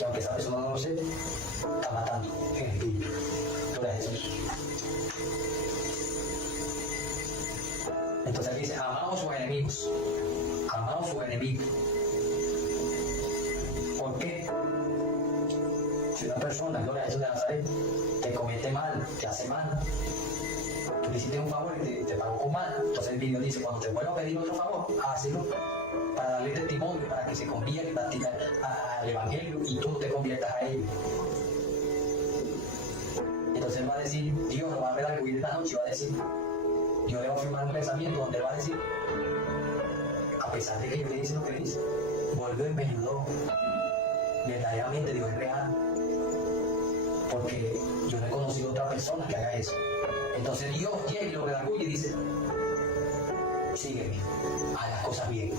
que aunque esa persona no lo sepa, está matando en el espíritu. Gloria a Jesús. Entonces aquí dice, amados sus enemigos. Amados sus enemigos. ¿Por qué? Si una persona, gloria a Jesús de Nazaret, te comete mal, te hace mal, tú le hiciste un favor y te pagó con mal, entonces el video dice, cuando te vuelva a pedir otro favor, hazlo para darle testimonio, para que se convierta al evangelio y tú te conviertas a él. Entonces él va a decir, Dios lo va a redarguir esta noche y va a decir, Dios le va a firmar un pensamiento donde él va a decir, a pesar de que yo le dice lo que le dice, volvió y me ayudó. Verdaderamente Dios es real, porque yo no he conocido otra persona que haga eso. Entonces Dios llega y lo redarguye y dice, sígueme, haz las cosas bien,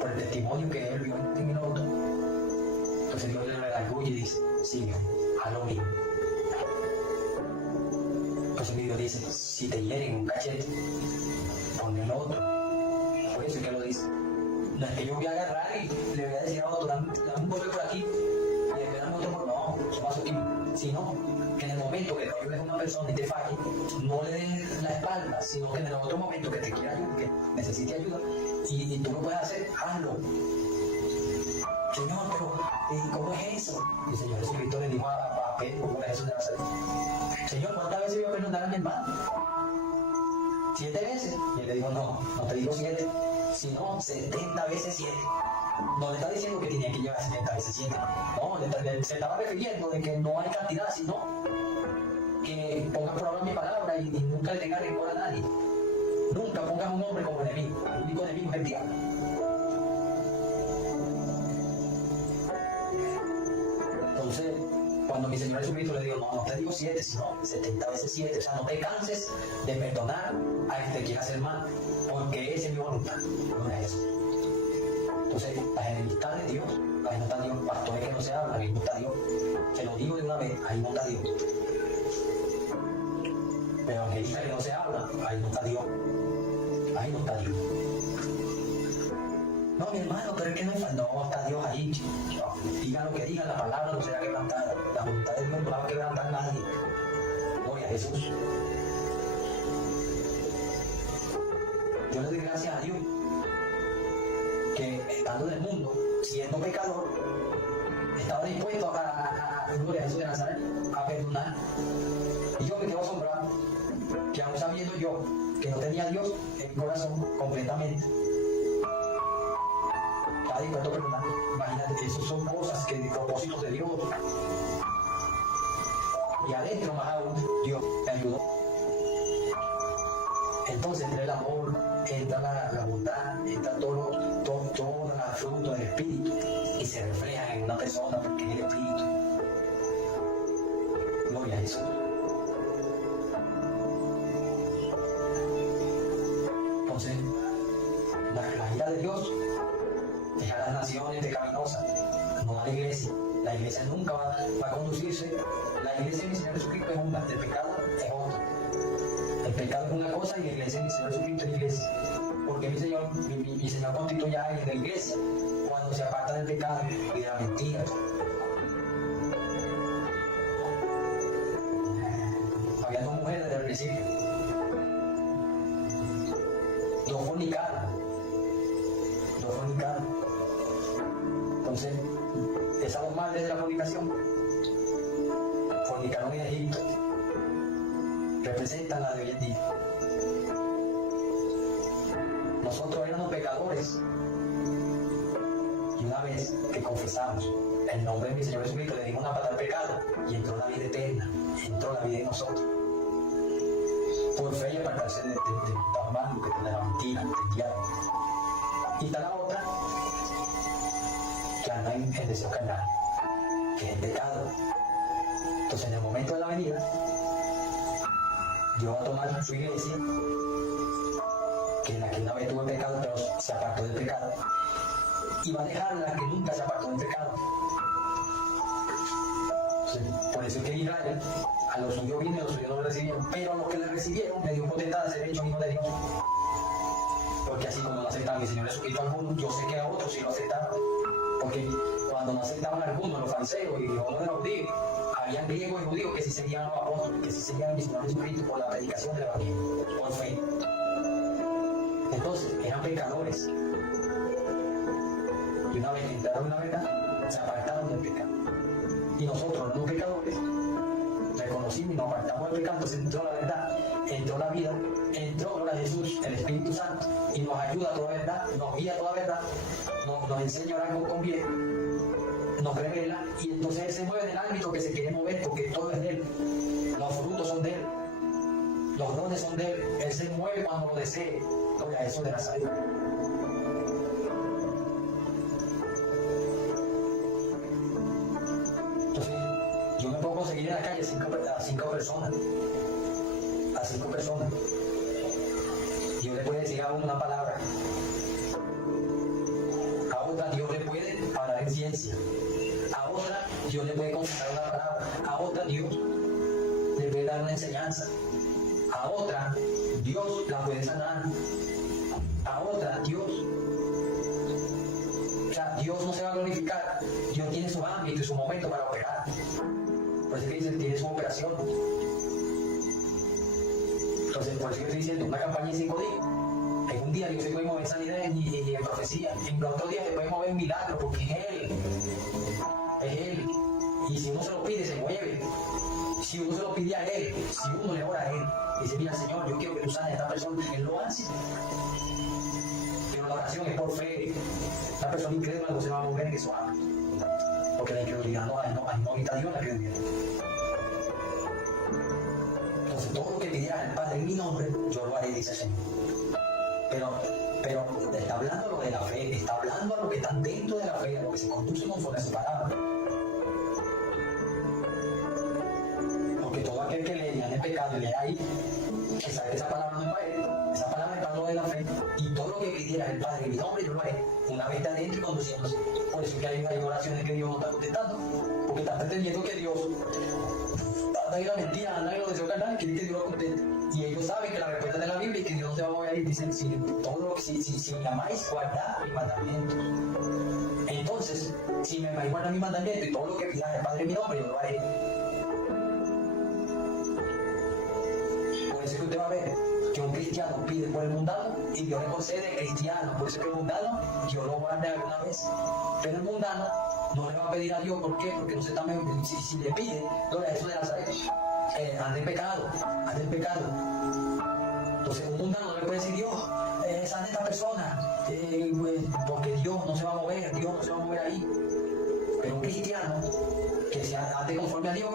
por el testimonio que él vio en el otro. Entonces Dios le redarguye y dice, sígueme, haz lo mismo. Entonces Dios dice, si te hieren un cachete, ponle el otro. Por eso es que lo dice. No es que yo voy a agarrar y le voy a decir a otro, dame un golpe por aquí, y después dame otro por... No, eso pasa aquí. Sino que en el momento que tú ayudes a una persona y te falle, no le des la espalda, sino que en el otro momento que te quiera ayudar, que necesite ayuda, y tú lo puedes hacer, hazlo. Señor, pero ¿cómo es eso? Y el Señor Jesucristo le dijo a Pedro, ¿cómo es eso de Nazaret? Señor, ¿cuántas veces voy a perdonar a mi hermano? 7 veces. Y él le dijo, no te digo 7, sino 70 veces 7. No le está diciendo que tenía que llevar 70 veces 7. No, se estaba refiriendo de que no hay cantidad, sino que pongas por obra mi palabra y nunca le tengas rencor a nadie. Nunca pongas a un hombre como enemigo. El único enemigo es el diablo. Entonces, cuando mi Señor Jesucristo le dijo, no te digo 7, sino 70 veces 7. O sea, no te canses de perdonar a quien te quiera hacer mal, porque esa es mi voluntad. No es eso. Entonces, las enemistades de Dios, ahí no está Dios. Pastores que no se hablan, ahí no está Dios. Se lo digo de una vez, ahí no está Dios. Pero evangelistas que no se hablan, ahí no está Dios. Ahí no está Dios. No, mi hermano, pero es que no está Dios ahí. No, diga lo que diga, la palabra no será quebrantada. La voluntad de Dios no la va a quebrantar nadie. Gloria a Jesús. Yo le doy gracias a Dios que estando en el mundo, siendo pecador, estaba dispuesto a Gloria a Jesús de Nazaret, a perdonar. Y yo me quedo asombrado que aún sabiendo yo que no tenía a Dios en mi corazón completamente, estaba dispuesto a perdonar. Imagínate, eso son cosas que propósitos de Dios. Y adentro más aún, Dios me ayudó. Entonces entra el amor, entra la bondad, entra todo el fruto del Espíritu y se refleja en una persona porque es el Espíritu. Gloria a Jesús. Entonces, la ira de Dios es a las naciones pecaminosas, no a la iglesia. La iglesia nunca va a conducirse. La iglesia de mi Señor Jesucristo es una, el pecado es otra. El pecado es una cosa y la iglesia de mi Señor Jesucristo es la iglesia. Porque mi Señor constituye a alguien de la iglesia cuando se aparta del pecado y de la mentira. Había 2 mujeres desde el principio. 2 fornicaron. Entonces, esa 2 madres de la fornicación fornicaron en Egipto. Representan la de hoy en día. Nosotros éramos pecadores y una vez que confesamos el nombre de mi Señor Jesucristo, le dimos una patada al pecado y entró la vida eterna, entró la vida en nosotros. Por fe y apartarse de la mentira, del diablo. Y está la otra que anda en el deseo carnal, que es el pecado. Entonces, en el momento de la venida, Dios va a tomar su iglesia, que en la que una vez tuvo pecado, pero se apartó del pecado, y va a dejar la que nunca se apartó del pecado. Entonces, por eso es que Israel, a los suyos vino y a los suyos no lo recibieron, pero a los que le recibieron le dio potestad de ser hecho hijo de Dios. Porque así como no aceptaban mi Señor Jesucristo a algunos, yo sé que a otros sí lo aceptaban. Porque cuando no aceptaban algunos, los fariseos y los de los judíos, habían griegos y judíos que sí seguían a los apóstoles, que sí seguían al Señor Jesucristo por la predicación del Evangelio, por fe. Entonces, eran pecadores. Y una vez que entraron en la verdad, se apartaron del pecado. Y nosotros, los pecadores, reconocimos y nos apartamos del pecado, entonces entró la verdad, entró la vida, entró, gloria a Jesús, el Espíritu Santo, y nos ayuda a toda verdad, nos guía a toda verdad, nos enseña a orar con bien, nos revela, y entonces Él se mueve en el ámbito que se quiere mover, porque todo es de Él. Los frutos son de Él, los dones son de Él, Él se mueve cuando lo desee. Gloria a Jesús de Nazaret. Entonces, yo me puedo conseguir en la calle a cinco personas. Dios le puede decir a uno una palabra. A otra Dios le puede hablar en ciencia. A otra Dios le puede contestar una palabra. A otra Dios le puede dar una enseñanza. A otra Dios la puede sanar. A otra Dios. O sea, Dios no se va a glorificar. Dios tiene su ámbito y su momento para operar. Por eso es que dice, tiene su operación. Entonces, por eso yo estoy diciendo, una campaña en 5 días. En un día Dios se puede mover en sanidad y en profecía. En otro día se puede mover en milagro, porque es Él. Es Él. Y si uno se lo pide, se mueve. Si uno se lo pide a Él, si uno le ora a Él, dice, mira Señor, yo quiero que tú sanes a esta persona, Él lo hace. Pero la oración es por fe. La persona incrédula no se va a mover en eso. Porque la incredulidad no habita Dios, la incredulidad. Entonces, todo lo que pidieras al Padre en mi nombre, yo lo haré, dice el Señor. Pero está hablando lo de la fe, está hablando a lo que está dentro de la fe, a lo que se conduce conforme a su palabra. Porque todo aquel que lee el pecado y lee ahí, que sabe que esa palabra no es para él, esa palabra es para lo de la fe. Y todo lo que pidieras al Padre en mi nombre, yo lo haré, una vez está adentro y conduciéndose. Por eso que hay oraciones que Dios no está contestando, porque está pretendiendo que Dios anda en la mentira, anda en los deseos carnales, quiere que Dios lo conteste. Y ellos saben que la respuesta de la Biblia y que Dios no se va a mover ahí. Dicen, si me amáis, guardad mi mandamiento. Entonces, si me amáis, guardad mi mandamiento y todo lo que pidas al Padre en mi nombre, yo lo haré. Por eso es que usted va a ver que un cristiano pide por el mundano y Dios le concede al cristiano. Por eso es que el mundano Dios lo guarda alguna vez. Pero el mundano no le va a pedir a Dios. ¿Por qué? Porque no se está metiendo. Si le pide, gloria a Jesús de Nazaret, anda en pecado. Entonces un mundano no le puede decir, Dios, sana a esta persona, porque Dios no se va a mover, ahí. Pero un cristiano que se ande conforme a Dios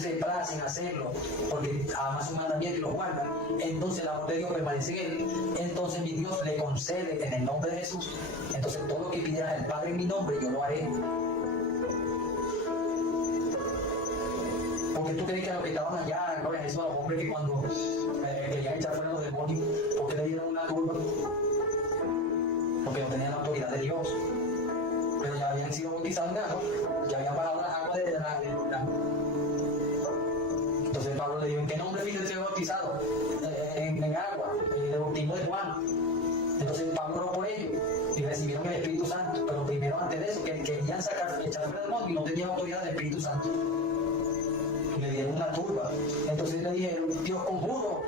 se place en hacerlo, porque ama su mandamiento y lo guarda. Entonces el amor de Dios permanece en él. Entonces mi Dios le concede en el nombre de Jesús. Entonces todo lo que pidieras al Padre en mi nombre, yo lo haré. Porque tú crees que a los que estaban allá, gloria a Jesús, a los hombres que cuando querían echar fuera los demonios, porque le dieron una turba, porque no tenían la autoridad de Dios, pero ya habían sido bautizados en agua, ya habían bajado las aguas de la. Entonces Pablo le dijo, ¿en qué nombre fuiste ser bautizado? En agua, en el bautismo de Juan. Entonces Pablo oró por ellos y recibieron el Espíritu Santo, pero primero antes de eso, que querían echar fuera el demonio y no tenían autoridad del Espíritu Santo. Le dieron una turba. Entonces le dijeron, Dios conjuro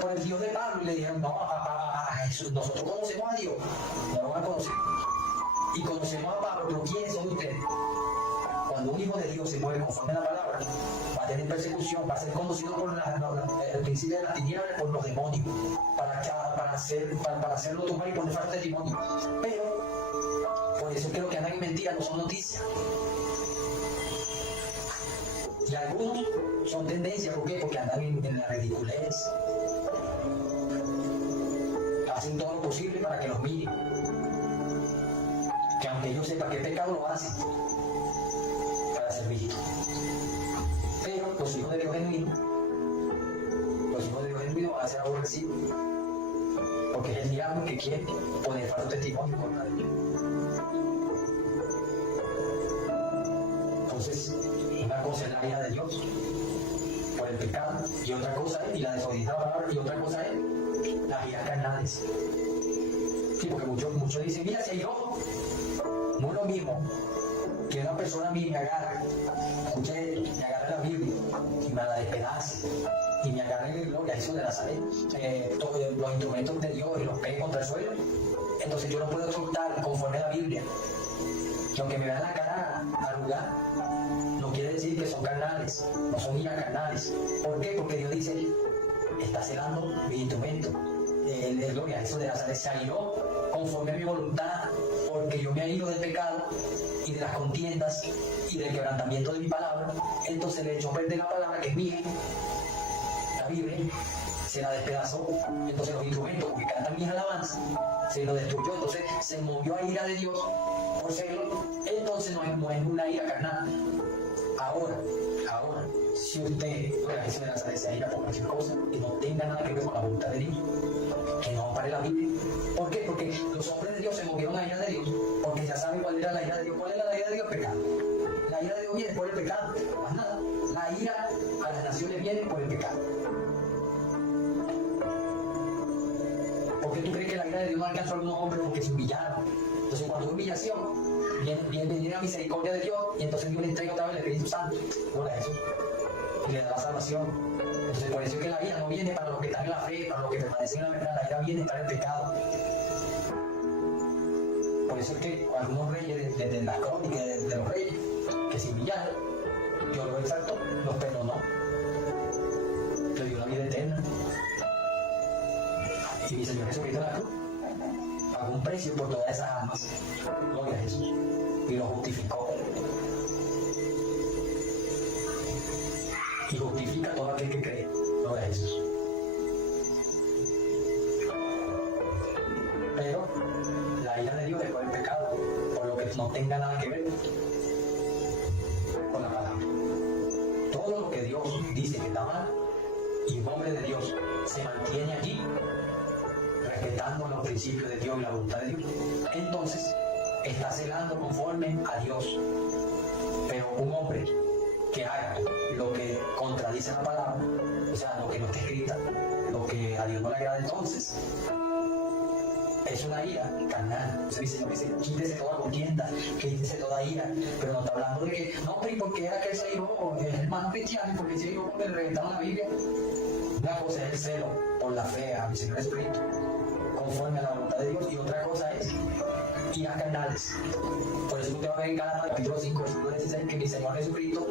por el Dios de Pablo. Y le dijeron, no, a Jesús, nosotros conocemos a Dios, no lo van a conocer. Y conocemos a Pablo, pero ¿quiénes son ustedes? Cuando un hijo de Dios se mueve conforme a la palabra, va a tener persecución, va a ser conducido por el principio de las tinieblas, por los demonios, para hacerlo tomar y poner falso testimonio. Pero, por eso que los que andan en mentira no son noticias. Y algunos son tendencia, ¿por qué? Porque andan en la ridiculez. Hacen todo lo posible para que los miren. Que aunque ellos sepan qué pecado lo hacen para ser vistos. Pero los hijos de Dios genuinos van a ser aborrecidos. Porque es el diablo que quiere poner falso testimonio contra ellos. Entonces, una cosa es la ira de Dios por el pecado, y otra cosa es, y la desobediencia a la palabra, y otra cosa es las iras carnales. Sí, porque muchos dicen, mira, si hay rojo, no es lo mismo que una persona a mí me agarre, escuche, me agarre la Biblia y me la despedace, y me agarre gloria a Jesús de Nazaret, todos los instrumentos de Dios y los pegue contra el suelo, entonces yo no puedo soltar conforme a la Biblia. Que aunque me vean la cara arrugada, no quiere decir que son carnales, no son iras carnales. ¿Por qué? Porque Dios dice, está celando mi instrumento. El gloria a Jesús de Nazaret se airó conforme a mi voluntad, porque yo me he ido del pecado y de las contiendas y del quebrantamiento de mi palabra. Entonces le echó a perder la palabra que es mía, la Biblia, se la despedazó. Entonces los instrumentos que cantan mis alabanzas se lo destruyó. Entonces se movió a ira de Dios por serlo. Entonces no es una ira carnal. Ahora, si usted, la Jesús de Nazaret, se ira por cualquier cosa que no tenga nada que ver con la voluntad de Dios, que no ampare la Biblia. ¿Por qué? Porque los hombres de Dios se movieron a la ira de Dios, porque ya saben cuál era la ira de Dios. ¿Cuál era la ira de Dios? El pecado. La ira de Dios viene por el pecado, más nada. La ira a las naciones viene por el pecado. ¿Por qué tú crees que la ira de Dios no alcanzó a algunos hombres? Porque se humillaron. Entonces cuando hay humillación, viene la misericordia de Dios, y entonces Dios le entrega otra vez el Espíritu Santo, gloria a Jesús, y le da la salvación. Entonces por eso es que la ira no viene para los que están en la fe, para los que permanecen en la verdad, la ira viene para el pecado. Por eso es que algunos reyes, desde las crónicas de los reyes, que se humillaron, Dios los exaltó, los perdonó, le dio la vida eterna. Y mi Señor Jesucristo en la cruz pagó un precio por todas esas almas, gloria a Jesús, y lo justificó. Y justifica a todo aquel que cree, gloria a Jesús. Pero la ira de Dios es por el pecado, por lo que no tenga nada que ver con la palabra. Todo lo que Dios dice que está mal, y un hombre de Dios se mantiene allí, respetando los principios de Dios y la voluntad de Dios, entonces está celando conforme a Dios. Pero un hombre que haga lo que contradice la palabra, o sea, lo que no está escrita, lo que a Dios no le agrada, entonces es una ira carnal. Entonces dice, no, dice, quítese toda contienda, quítese toda ira, pero no está hablando de que, no, pero ¿y por qué era que él se iró? El hermano cristiano, porque se iró porque le reventaron la Biblia. Una cosa es el celo por la fe a mi Señor Jesucristo, conforme a la voluntad de Dios, y otra cosa es iras carnales. Por eso usted va a ver en Gálatas capítulo 5, versículo 16, que mi Señor Jesucristo,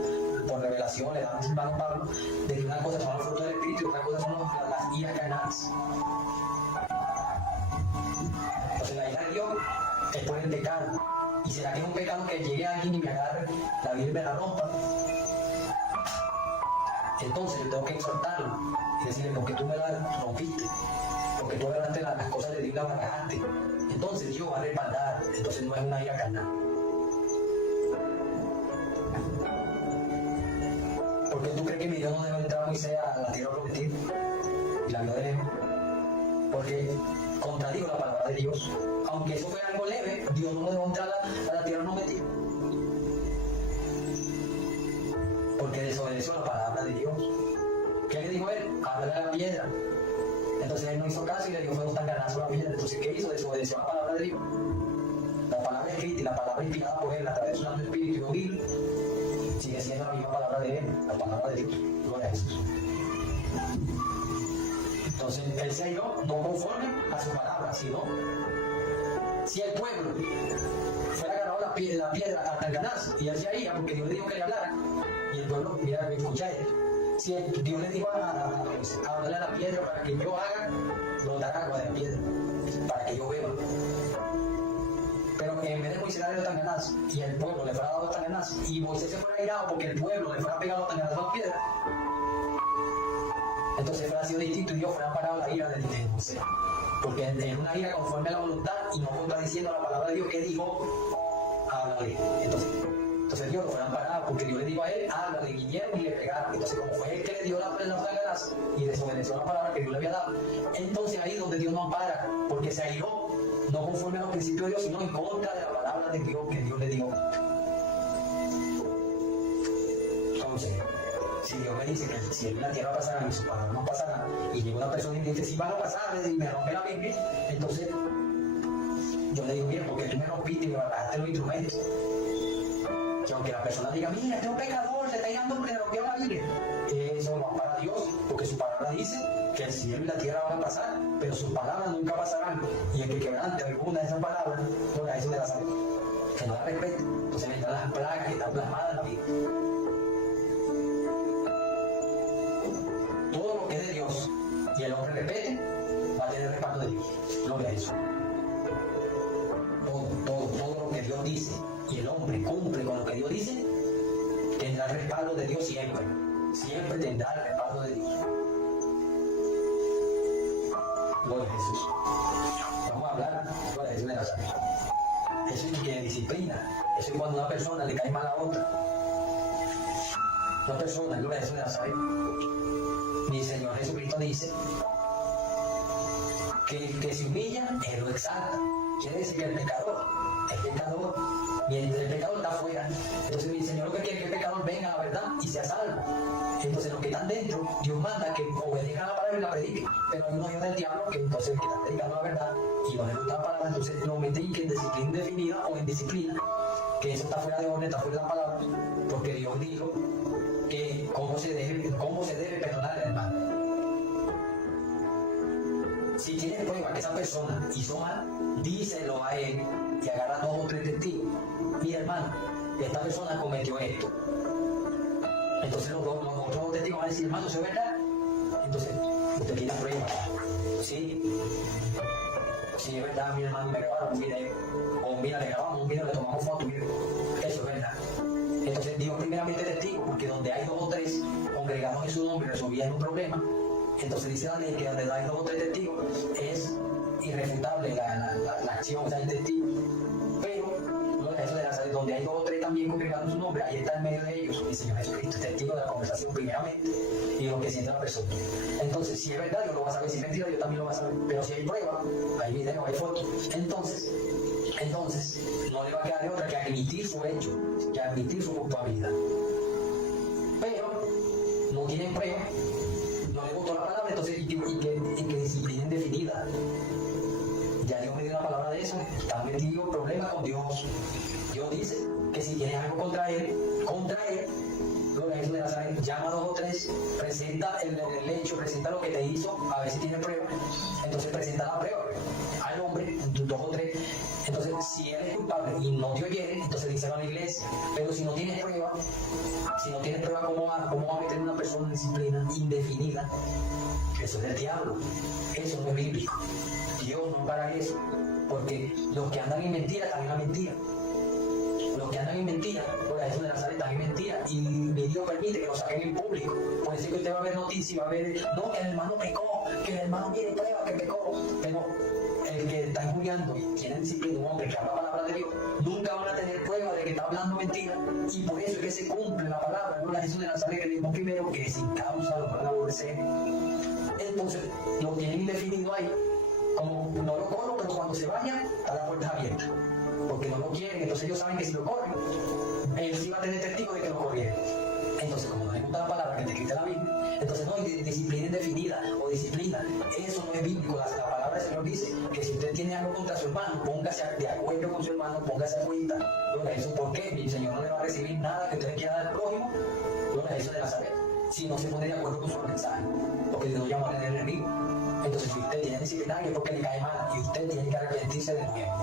por revelación, le da a hermano Pablo, de que una cosa son los frutos del Espíritu y otra cosa son las iras carnales. Entonces la ira de Dios es por el pecado. ¿Y será que es un pecado que llegue a alguien y me agarre la Biblia y me la rompa? Entonces yo tengo que exhortarlo y decirle, porque tú me la rompiste, porque tú agarraste las cosas de Dios y las barajaste. Entonces Dios va a respaldar. Entonces no es una ira carnal. ¿Por qué tú crees que mi Dios no dejó entrar a Moisés a la tierra prometida y la vio de lejos? Porque contradijo la palabra de Dios. Aunque eso fue algo leve, Dios no lo dejó entrar a la tierra prometida, porque desobedeció la palabra de Dios. ¿Qué le dijo él? Háblale a la piedra. Entonces él no hizo caso y le dio fuego tan ganazo a la piedra. Entonces ¿qué hizo? Desobedeció la palabra de Dios. La palabra escrita y la palabra inspirada por él a través de su Santo Espíritu y un libro sigue siendo la misma palabra de él, la palabra de Dios. Gloria a Jesús. Entonces él se halló no conforme a su palabra, sino si el pueblo fuera agarrado la piedra hasta el ganarse, y él se haría porque Dios le dijo que le hablara, y el pueblo, mira, escucha él. Si Dios le dijo a hablarle a la piedra para que yo haga, brotará agua de la piedra, para que yo beba. Pero en vez de Moisés darle tan ganas, y el pueblo le fuera dado tan ganas, y Moisés se fuera airado porque el pueblo le fuera pegado tan ganas a la piedra, entonces fuera sido distinto y Dios fuera parado la ira de Moisés. Porque en una ira conforme a la voluntad y no contradiciendo la palabra de Dios que dijo, háblale. Entonces Dios lo fueran parado porque Dios le dijo a él, háblale, y vinieron y le pegaron. Entonces como fue él que le dio la ganas y desobedeció la palabra que Dios le había dado, entonces ahí donde Dios no ampara, porque se airó, no conforme a los principios de Dios, sino en contra de la palabra de Dios que Dios le dio. Entonces, si Dios me dice que si en la tierra pasará y su palabra no pasará, y llega una persona y dice, si van a pasar y me rompe la Biblia, entonces yo le digo, bien, porque tú me rompiste y me bajaste los instrumentos. Que aunque la persona diga, mira, este es un pecador, se está yendo porque se rompió la Biblia, eso no para Dios, porque su palabra dice que el cielo y la tierra van a pasar, pero sus palabras nunca pasarán. Y el que quebrante alguna de esas palabras, no eso de la salud, que no la respete, entonces vendrán las plagas que están plasmadas en la Biblia. Todo lo que es de Dios y el hombre respete, va a tener respaldo de Dios. Gloria a eso. Todo lo que Dios dice y el hombre cumple con lo que Dios dice, tendrá el respaldo de Dios siempre. Siempre tendrá el respaldo de Dios. Gloria a Jesús. Vamos a hablar, gloria a Jesús de Nazaret. Eso es que disciplina. Eso es cuando una persona le cae mal a otra. Una persona, gloria a Jesús de Nazaret. Mi Señor Jesucristo dice que el que se humilla, Él lo exalta. Quiere decir que el pecador, mientras el pecador está afuera, entonces mi Señor lo que quiere es que el pecador venga a la verdad y sea salvo. Entonces los que están dentro, Dios manda que obedezcan la palabra y la prediquen. Pero hay unos hijos del diablo que entonces el que está predicando la verdad y no les gusta la palabra, entonces lo meten en disciplina indefinida o en disciplina, que eso está fuera de orden, está fuera de la palabra, porque Dios dijo que cómo se debe perdonar al hermano. Si tienes prueba que esa persona hizo mal, díselo a él y agarra 2 o 3 testigos. Mira, hermano, esta persona cometió esto. Entonces los otros testigos van a decir, hermano, ¿eso es verdad? Entonces, usted tiene prueba. Sí, es verdad, mi hermano, me grabaron un video. O mira, le grabamos un video, le tomamos foto, mira. Eso es verdad. Entonces, Dios primeramente testigo, porque donde hay 2 o 3 congregados en su nombre, resolvían un problema. Entonces dice la ley que donde hay 2 o 3 testigos es irrefutable la acción, o sea, el testigo. Pero, eso de Nazaret, donde hay 2 o 3 también congregados en su nombre, ahí está en medio de ellos el Señor Jesucristo, testigo de la conversación primeramente y lo que siente la persona. Entonces, si es verdad, Dios lo va a saber, si es mentira, yo también lo va a saber. Pero si hay prueba, hay video, hay fotos, entonces no le va a quedar de otra que admitir su hecho, que admitir su culpabilidad. Pero no tienen prueba, no le gustó la palabra, entonces y que disciplina indefinida. Ya Dios me dio la palabra de eso, está metido en problemas con Dios. Dios dice que si tienes algo contra él, gloria a Jesús de Nazaret, llama a 2 o 3, presenta el hecho, presenta lo que te hizo, a ver si tiene prueba. Entonces presenta la prueba al hombre, 2 o 3. Entonces, si él es culpable y no te oyere, entonces díselo a la iglesia. Pero si no tienes prueba, ¿cómo va a meter una persona en disciplina indefinida? Eso es del diablo. Eso no es bíblico. Dios no para eso. Porque los que andan en mentira están en la mentira. Los que andan en mentira, por eso de Nazaret están en mentira. Y Dios permite que lo saquen en público. Puede ser que usted va a ver noticias, va a ver, no, que el hermano pecó, que el hermano tiene prueba que pecó. Pero el que está injuriando y tiene disciplina, un hombre que habla la palabra de Dios, nunca van a tener prueba de que está hablando mentira. Y por eso es que se cumple la palabra, ¿no? La Jesús de Nazaret que dijo primero que sin causa lo van a aborrecer. Entonces lo tienen indefinido ahí. Como no lo corro, pero cuando se vaya, está la puerta abierta. Porque no lo quieren, entonces ellos saben que si lo corren, él sí va a tener testigo de que lo corrieron. Entonces, como no les gusta la palabra que te escrita la Biblia, entonces no hay disciplina indefinida o disciplina. Eso no es bíblico. La palabra del Señor dice que si usted tiene algo contra su hermano, póngase de acuerdo con su hermano, póngase a cuenta. Gloria a Jesús, ¿por qué? Mi Señor no le va a recibir nada que usted le quiera dar al prójimo. Gloria a Jesús de Nazaret. Si no se pone de acuerdo con su mensaje, porque Dios no llama a tener enemigo. Entonces, si usted tiene disciplinario es porque le cae mal y usted tiene que arrepentirse de nuevo.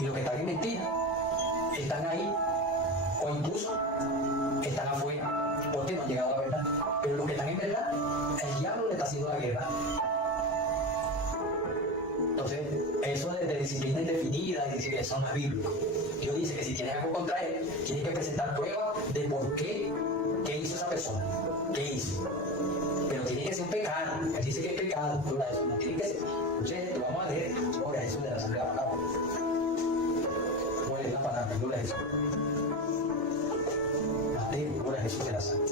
Y los que están en mentira están ahí o incluso están afuera porque no han llegado a la verdad. Pero los que están en verdad, el diablo le está haciendo la guerra. Entonces, eso de disciplina indefinida, eso no es bíblico. Dios dice que si tienes algo contra él, tienes que presentar pruebas de por qué hizo esa persona, qué hizo. Pero tiene que ser un pecado. Él dice que es pecado, no tiene que ser. Entonces, vamos a leer sobre a Jesús de la sangre de la palabra. Gloria a la palabra, gloria a Jesús. Mateo, gloria a Jesús de la sangre.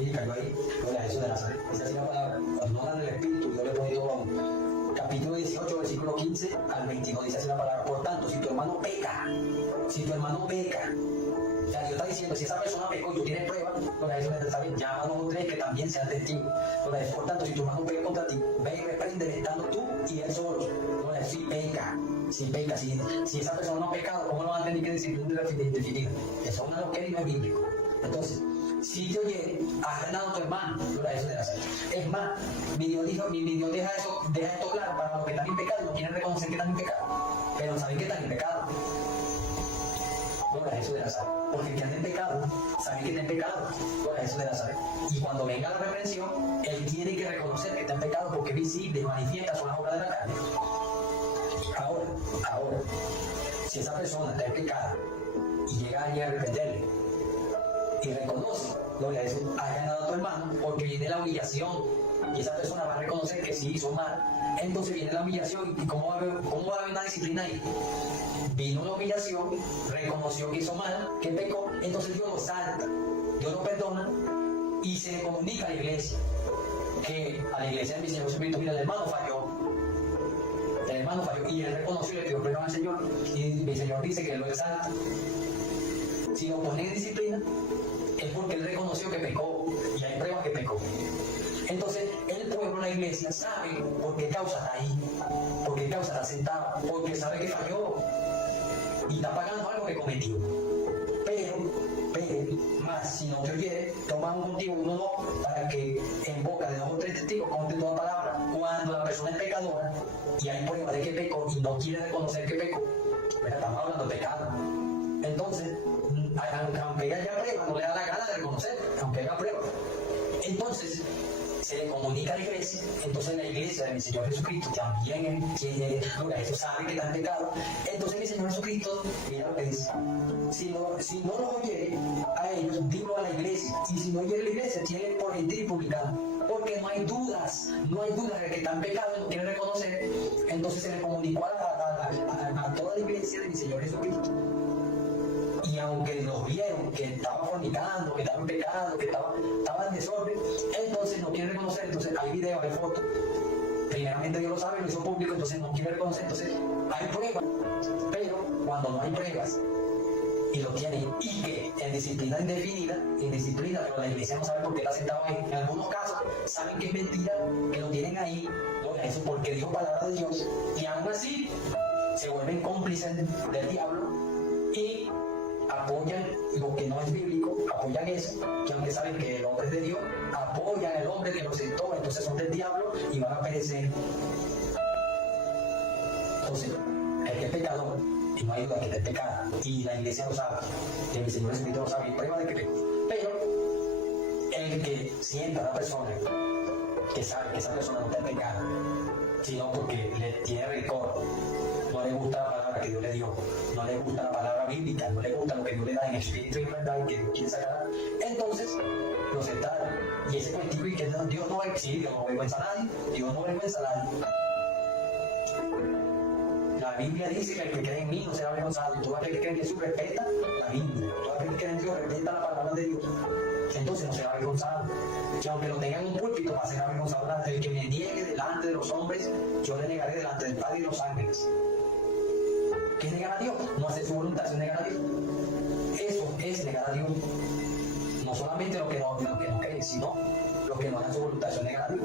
Y cayó ahí, gloria a Jesús de la sangre. Esa es la palabra. Cuando no dan el Espíritu, Dios le pone todo a uno. capítulo 18, versículo 15 al 22, dice así la palabra: por tanto, si tu hermano peca, o sea, Dios está diciendo, si esa persona pecó y tú tienes pruebas, por eso está bien, llama a los otros que también sean testigos. Por tanto, si tu hermano peca contra ti, ve y reprende, estando tú y él solo. Si peca, si esa persona no ha pecado, ¿cómo no va a tener que disciplinar definida? Eso es una loquera y no es bíblico. Entonces, si te oyere, has ganado a tu hermano, eso de la salud. Es más, mi Dios deja esto claro para los que están en pecado, no quieren reconocer que están en pecado, pero saben que están en pecado. Eso de la salud. Porque el que anda en pecado, sabe que está en pecado. Eso de la salud. Y cuando venga la reprensión, él tiene que reconocer que está en pecado porque es visible, manifiesta, son las obras de la carne. Ahora, si esa persona está en pecado y llega a arrepentirle y reconoce, gloria a Jesús, has ganado a tu hermano, porque viene la humillación y esa persona va a reconocer que sí hizo mal. Entonces viene la humillación. ¿Y cómo va a haber una disciplina ahí? Vino la humillación, reconoció que hizo mal, que pecó, entonces Dios lo salta, Dios lo perdona y se le comunica a la iglesia, que a la iglesia de mi Señor Jesucristo: mira, el hermano falló y él reconoció y le pidió perdón al Señor, y mi Señor dice que él lo exalta. Si lo ponen en disciplina es porque él reconoció que pecó y hay pruebas que pecó. Entonces el pueblo, la iglesia, sabe por qué causa está ahí, por qué causa está sentado, porque sabe que falló y está pagando algo que cometió. Pero, más si no te oyere, toma un contigo uno o dos, para que en boca de 2 o 3 testigos conten toda palabra. Cuando la persona es pecadora y hay prueba de que pecó y no quiere reconocer que pecó, pero estamos hablando de pecado. Entonces, aunque haya prueba, no le da la gana de reconocer, aunque haya prueba. Entonces, se le comunica a la iglesia. Entonces la iglesia de mi Señor Jesucristo también eso sabe que está en pecado. Entonces mi Señor Jesucristo, mira lo que dice: si no los oye a ellos, dilo a la iglesia, y si no oye a la iglesia, tiene por gentil y publicano, porque no hay dudas de que está en pecado y no quiere reconocer. Entonces se le comunicó a toda la iglesia de mi Señor Jesucristo. Y aunque los vieron que estaba fornicando, que estaba en pecado, que estaba en desorden, entonces no quiere reconocer. Entonces hay videos, hay fotos. Primeramente Dios lo sabe, lo hizo público, entonces no quiere reconocer. Entonces hay pruebas. Pero cuando no hay pruebas y lo tienen, y que en disciplina indefinida, pero la iglesia no sabe por qué está sentado ahí. En algunos casos saben que es mentira, que lo tienen ahí, eso porque dijo palabra de Dios, y aún así se vuelven cómplices del diablo y apoyan lo que no es bíblico, apoyan eso, que aunque saben que el hombre es de Dios, apoyan al hombre que lo sentó, entonces son del diablo y van a perecer. Entonces, el que es pecador, y no hay duda que esté pecado, y la iglesia lo sabe, que mi Señor Jesucristo lo sabe, y prueba de que pecó. Pero el que sienta a la persona que sabe que esa persona no está en pecado, sino porque le tiene rencor, no le gusta la palabra que Dios le dio, no le gusta la palabra bíblica, no le gusta lo que Dios le da en espíritu y en verdad, que Dios quiere sacar, entonces lo sentaron. Y ese cuentico y que Dios no vergüenza a nadie, Dios no vergüenza a nadie. La Biblia dice que el que cree en mí no será avergonzado, y todo aquel que cree en Jesús respeta la Biblia, todo aquel que cree en Dios respeta la palabra de Dios, entonces no será avergonzado. Que aunque lo tenga en un púlpito, va a ser avergonzado. El que me niegue delante de los hombres, yo le negaré delante del Padre y los ángeles. ¿Qué es negar a Dios? No hacer su voluntad, eso es negar a Dios. Eso es negar a Dios. No solamente lo que no creen, sino lo que no hacen su voluntad, eso es negar a Dios.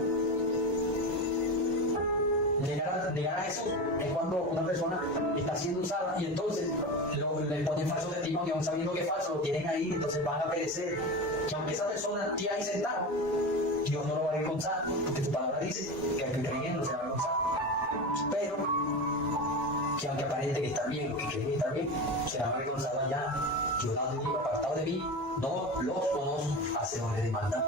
Negar a Jesús es cuando una persona está siendo usada y entonces le ponen falso testimonio, aún sabiendo que es falso, lo tienen ahí, entonces van a perecer. Que aunque esa persona esté ahí sentado, Dios no lo va a avergonzar, porque tu palabra dice que el que cree en él no se va a avergonzar. Pero que aunque aparente que está bien, que creen estar bien, serán avergonzados allá. Yo no digo: apartado de mí, no los conozco, hacedores de maldad.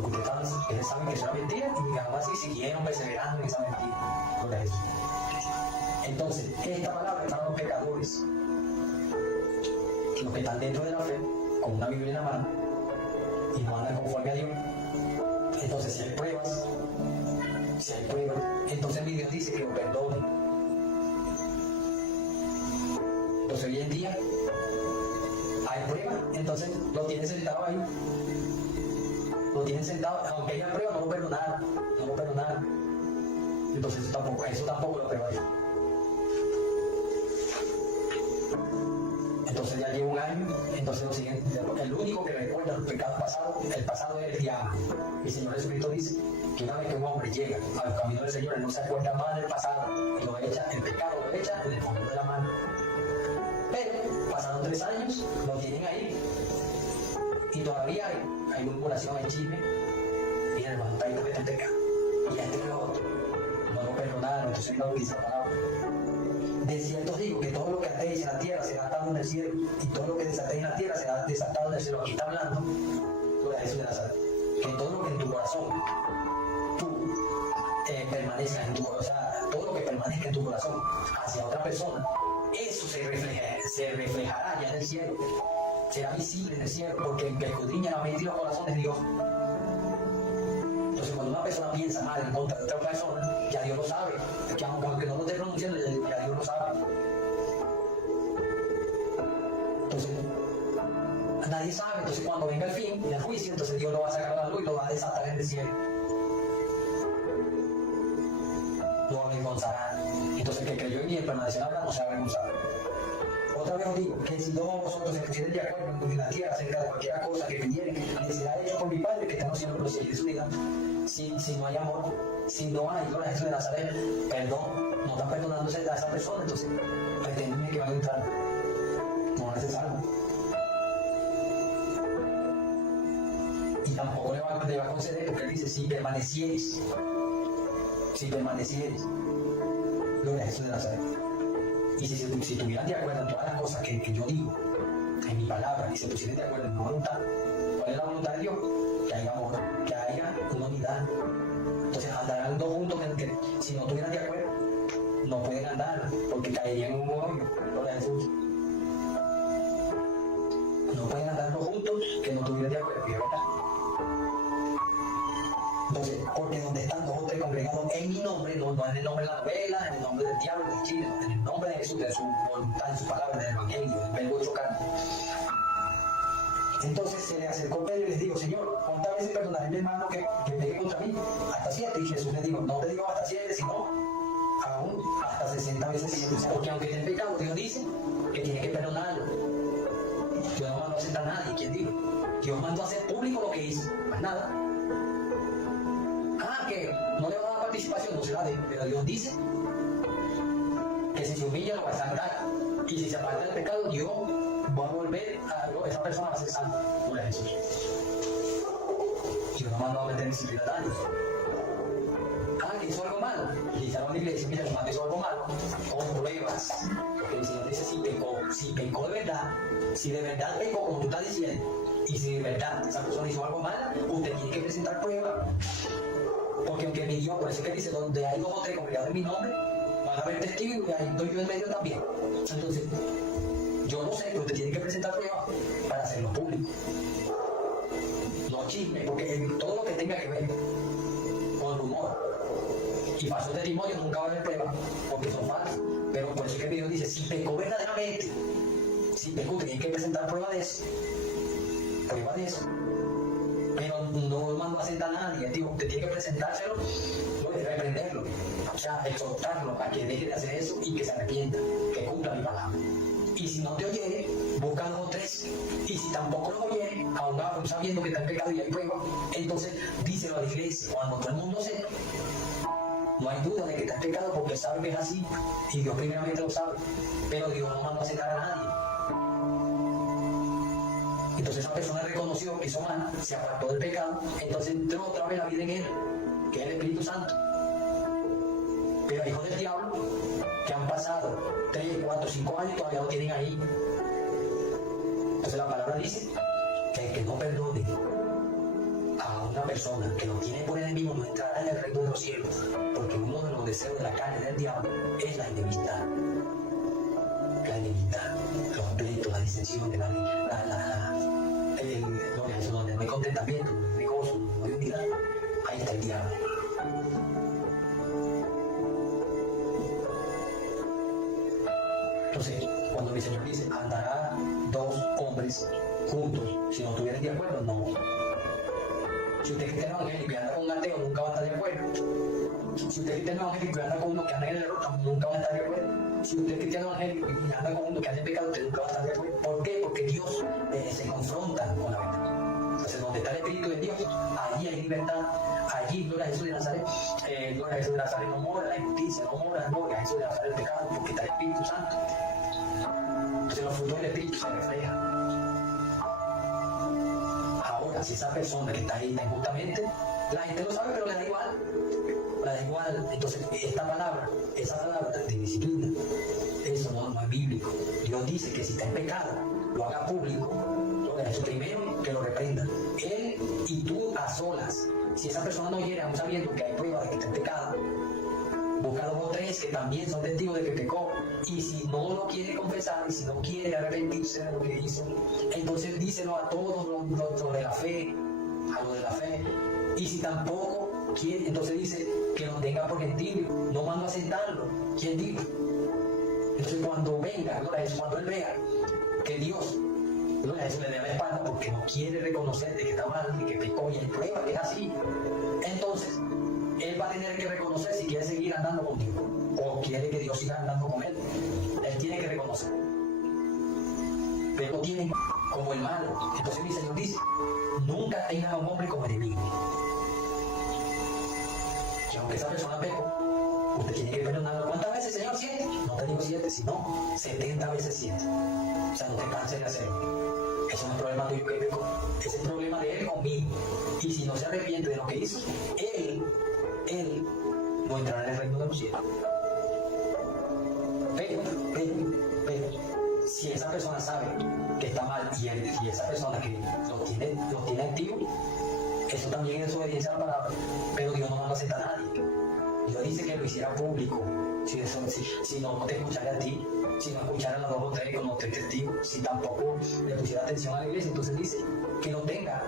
Porque ustedes saben que eso era mentira y aún así siguieron perseverando en esa mentira. Por eso. Entonces, esta palabra es para los pecadores, los que están dentro de la fe, con una Biblia en la mano, y no andan conforme a Dios. Entonces, si hay pruebas, entonces mi Dios dice que lo perdone. Entonces, hoy en día hay pruebas, entonces lo tienen sentado ahí. Lo tienen sentado, aunque haya prueba, no lo perdonaron. Entonces eso tampoco lo creo yo. Entonces ya llevo un año, entonces lo siguiente, el único que recuerda los pecados pasados, el pasado es el diablo. El Señor Jesucristo dice que una vez que un hombre llega al camino del Señor, él no se acuerda más del pasado, y lo echa, el pecado lo echa en el fondo de la mano. Pero pasaron 3 años, lo tienen ahí, y todavía hay murmuración, hay chisme, y el hermano está ahí porque está en pecado. Y este que otro, no lo perdonaron, entonces no utiliza la palabra. De cierto digo que todo lo que atéis en la tierra será atado en el cielo, y todo lo que desatéis en la tierra será desatado en el cielo. Aquí está hablando sobre Jesús de Nazaret. Que todo lo que en tu corazón tú permanezcas en tu corazón, o sea, todo lo que permanezca en tu corazón hacia otra persona, eso se reflejará ya en el cielo, será visible en el cielo, porque el que escudriña la mente y los corazones es Dios. Entonces, cuando una persona piensa mal en contra de otra persona, ya Dios lo sabe, que aunque no lo esté pronunciando, ya Dios lo sabe. Entonces, nadie sabe. Entonces, cuando venga el fin, el juicio, entonces Dios lo va a sacar a la luz y lo va a desatar en el cielo. Lo avergonzará. Entonces, el que creyó en mí y permaneció en la verdad no se avergonzará. Otra vez os digo que si todos vosotros se pusieren de acuerdo en la tierra acerca de cualquier cosa que pidieren, les será hecho por mi Padre que está en los cielos, pero si es unidad. Si no hay amor, si no hay gloria a Jesús de Nazaret, perdón, no están perdonándose a esa persona, entonces pretenden que van a entrar. No es necesario. Y tampoco le va a conceder, porque él dice, si permanecieres, gloria a Jesús de Nazaret. Y si estuvieran de acuerdo en todas las cosas que yo digo, en mi palabra, y se pusieran de acuerdo en mi voluntad, ¿cuál es la voluntad de Dios? Que haya amor, que haya una unidad. Entonces andarán dos juntos, que si no estuvieran de acuerdo, no pueden andar, porque caerían en un hoyo. Gloria a Jesús. No pueden andar dos juntos que no estuvieran de acuerdo, y es verdad. Entonces, porque donde están 2 o 3 congregados en mi nombre, no en el nombre de la novela, en el nombre del diablo, de Chile, en el nombre de Jesús, de su voluntad, de su palabra, del evangelio, del verbo hecho carne. Entonces se le acercó Pedro y les dijo, Señor, ¿cuántas veces perdonaré a mi hermano que pegue contra mí? Hasta 7. Y Jesús le dijo, no te digo hasta 7, sino aún hasta 60 veces 7. Porque aunque esté en pecado, Dios dice que tiene que perdonarlo. Dios no mandó a sentar a nadie. ¿Quién dijo? Dios mandó a hacer público lo que hizo. Más nada. Que no le va a dar participación, no se la dé, pero Dios dice que si se humilla lo va a exaltar, y si se aparta del pecado, Dios va a volver a esa persona va a ser santa. Gloria a Jesús. Dios no mandó a meter disciplina a nadie. Que hizo algo malo, y dice a la iglesia, mira, hermano, hizo algo malo, con pruebas. Porque el Señor dice, si pecó de verdad, si de verdad pecó como tú estás diciendo, y si de verdad esa persona hizo algo malo, usted tiene que presentar pruebas. Porque aunque mi Dios, por eso es que dice, donde hay 2 o 3 congregados en mi nombre, van a haber testigos y ahí estoy yo en medio también. Entonces, yo no sé, pero usted tiene que presentar pruebas para hacerlo público. No chisme, porque todo lo que tenga que ver con rumor y falsos testimonios nunca va a haber pruebas, porque son falsos. Pero por eso es que Dios dice, si pecó verdaderamente, si pecó, tiene que presentar prueba de eso. Prueba de eso. Pero no mandó a sentar a nadie, digo, usted tiene que presentárselo, reprenderlo, o sea, exhortarlo a que deje de hacer eso y que se arrepienta, que cumpla mi palabra. Y si no te oyere, busca 2 o 3, y si tampoco lo oyere, aún sabiendo que está en pecado y hay prueba, entonces díselo a la iglesia, cuando todo el mundo sepa. No hay duda de que está en pecado porque sabe que es así, y Dios primeramente lo sabe, pero Dios no mandó a sentar a nadie. Entonces esa persona reconoció que hizo mal, se apartó del pecado, entonces entró otra vez la vida en él, que es el Espíritu Santo. Pero hijos del diablo, que han pasado 3, 4, 5 años, todavía lo tienen ahí. Entonces la palabra dice que el que no perdone a una persona que lo tiene por enemigo no entrará en el reino de los cielos, porque uno de los deseos de la carne del diablo es la enemistad. La enemistad, los pleitos, la disensión, donde no hay contentamiento, no hay gozo, no hay unidad, ahí está el diablo. Entonces, cuando mi Señor dice, andará 2 hombres juntos, si no estuvieran de acuerdo, no. Si usted es cristiano evangélico y anda con un ateo, nunca va a estar de acuerdo. Si usted es cristiano evangélico y anda con uno que anda en el error, nunca va a estar de acuerdo. Si usted es cristiano evangélico y anda con uno que anda en pecado, usted nunca va a estar de acuerdo. ¿Por qué? Porque Dios se confronta con la verdad. Entonces, donde está el Espíritu de Dios, allí hay libertad. Allí, gloria a Jesús de Nazaret, gloria a Jesús de Nazaret, no mora la injusticia, no mora gloria a Jesús de Nazaret el pecado, porque está el Espíritu Santo. Entonces, los frutos del Espíritu se reflejan. Ahora, si esa persona que está ahí injustamente, la gente lo sabe, pero le da igual. Le da igual. Entonces, esa palabra de disciplina, eso no es bíblico. Dios dice que si está en pecado, lo haga público. Eso primero que lo reprenda. Él y tú a solas. Si esa persona no hiere, aún sabiendo que hay pruebas de que está en pecado, busca 2 o 3 que también son testigos de que pecó. Y si no lo quiere confesar, y si no quiere arrepentirse de lo que hizo, entonces díselo a todos los de la fe, a los de la fe. Y si tampoco quiere, entonces dice que lo tenga por gentil, no mando a sentarlo. ¿Quién dijo? Entonces cuando venga, cuando él vea que Dios eso le da la espalda porque no quiere reconocer de que está mal y que pecó y hay prueba que es así, entonces él va a tener que reconocer si quiere seguir andando contigo o quiere que Dios siga andando con él. Él tiene que reconocer, pero lo tienen como el malo. Entonces mi Señor dice, nunca tengan a un hombre como enemigo, que aunque esa persona pecó, usted tiene que perdonarlo. ¿Cuántas veces, Señor? 7. No te digo 7, sino 70 veces 7. O sea, no te canses de hacerlo. Eso no es problema tuyo que pecó. Ese es el problema de él conmigo. Y si no se arrepiente de lo que hizo, él no entrará en el reino de los cielos. Pero, si esa persona sabe que está mal y esa persona que lo tiene activo, eso también es desobediencia a la palabra. Pero Dios no lo acepta a nadie. Dios dice que lo hiciera público. Si no te escuchara a ti, si no escuchara a los 2 o 3 con los 3 testigos, si tampoco le pusiera atención a la iglesia, entonces dice que lo tenga,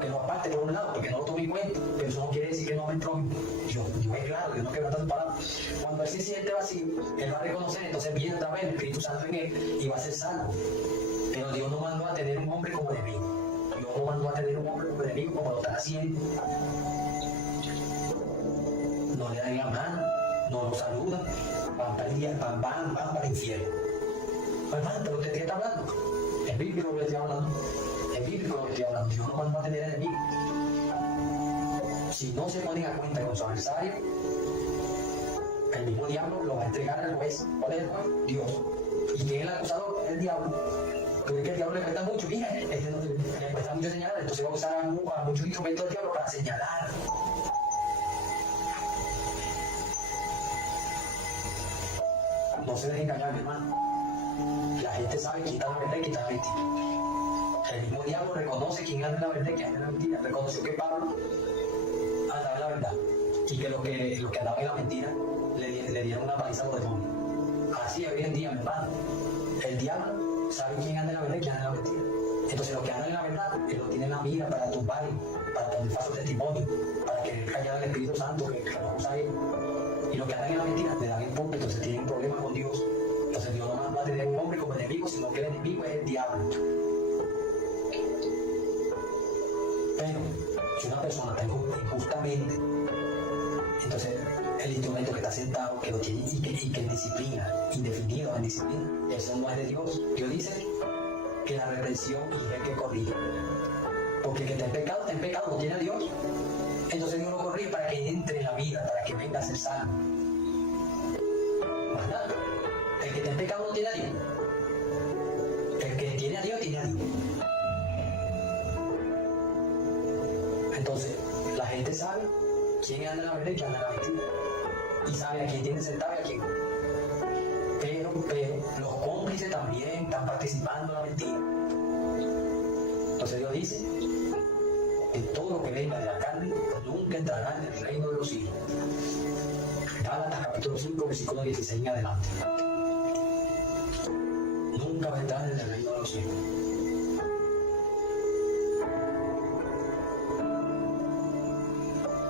que lo aparte por un lado, porque no lo tome en cuenta. Pero eso no quiere decir que no me entró. Dios es claro, Dios no quebranta su palabra. Cuando él se siente vacío, él va a reconocer, entonces viene otra vez el Espíritu Santo en él y va a ser salvo. Pero Dios no mandó a tener un hombre como enemigo. Dios no mandó a tener un hombre como enemigo como lo están haciendo. No le dan la mano, no lo saludan, van para el infierno. Hermano, pero usted qué está hablando. Es bíblico lo que estoy hablando. Es bíblico lo que estoy hablando. Dios no mandó a tener enemigos. Si no se ponen a cuenta con su adversario, el mismo diablo lo va a entregar al juez. ¿Cuál es el juez? Dios. ¿Y quién es el acusador? El diablo. Pero es que el diablo le cuesta mucho. Mira, le cuesta mucho señalar. Entonces va a usar a muchos instrumentos del diablo para señalar. No se dejen engañar, mi hermano. La gente sabe quién está la verdad y quién está la mentira. El mismo diablo reconoce quién anda en la verdad y quién anda en la mentira. Reconoció que Pablo andaba en la verdad y que los que andaban en la mentira le dieron una paliza a los demonios. Así hoy en día, mi hermano. El diablo sabe quién anda en la verdad y quién anda en la mentira. Entonces los que andan en la verdad, él lo tiene en la mira para tumbar, para poner falso testimonio, para que callar al Espíritu Santo que lo usa él. Y los que andan en la mentira le dan el punto, entonces tienen un problema con Dios. Entonces Dios no va a tener un hombre como enemigo, sino que el enemigo es el diablo. Pero si una persona está injustamente, entonces el instrumento que está sentado, que lo tiene y que en disciplina, indefinido en disciplina, eso no es de Dios. Dios dice que la reprensión es el que corrige. Porque el que está en pecado, no tiene a Dios. Entonces Dios lo corrige para que entre en la vida, para que venga a ser salvo. Más nada. El que está en pecado no tiene a Dios. El que tiene a Dios, tiene a Dios. Entonces, la gente sabe quién anda en la verdad y quién anda en la mentira. Y sabe a quién tiene sentado y a quién no. Pero los cómplices también están participando en la mentira. Entonces Dios dice, en todo lo que venga de la carne, nunca entrará en el reino de los cielos. Gálatas capítulo 5, versículo 16 en adelante. Nunca va a entrar en el reino de los cielos.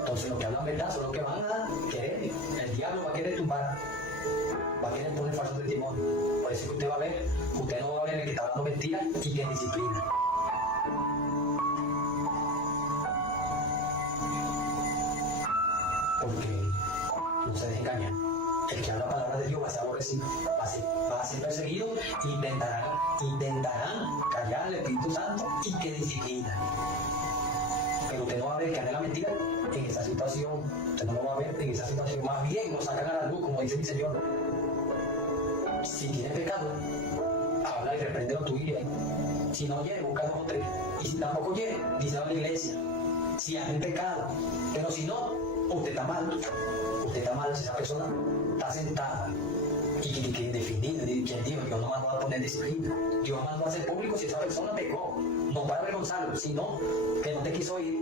Entonces los que hablan verdad son los que van a querer. El diablo va a querer tumbar, va a querer poner falso testimonio. Por eso que usted va a ver, usted no va a ver el que está hablando mentira y que es disciplina. Porque el que habla palabra de Dios va a ser aborrecido, va a ser perseguido, intentarán callar al Espíritu Santo y que disciplina. Pero usted no va a ver que anda la mentira en esa situación, usted no lo va a ver en esa situación, más bien lo sacan a la luz, como dice mi Señor. Si tiene pecado, habla y repréndelo tú y él. Si no quiere, busca 2 o 3. Y si tampoco quiere, díselo a la iglesia. Si hay un pecado, pero si no, usted está mal. Usted está mal si esa persona está sentada y que definida, quien dijo, Dios no mandó a poner disciplina. Dios mandó a hacer público si esa persona pecó, no para avergonzarlo, sino que no te quiso ir,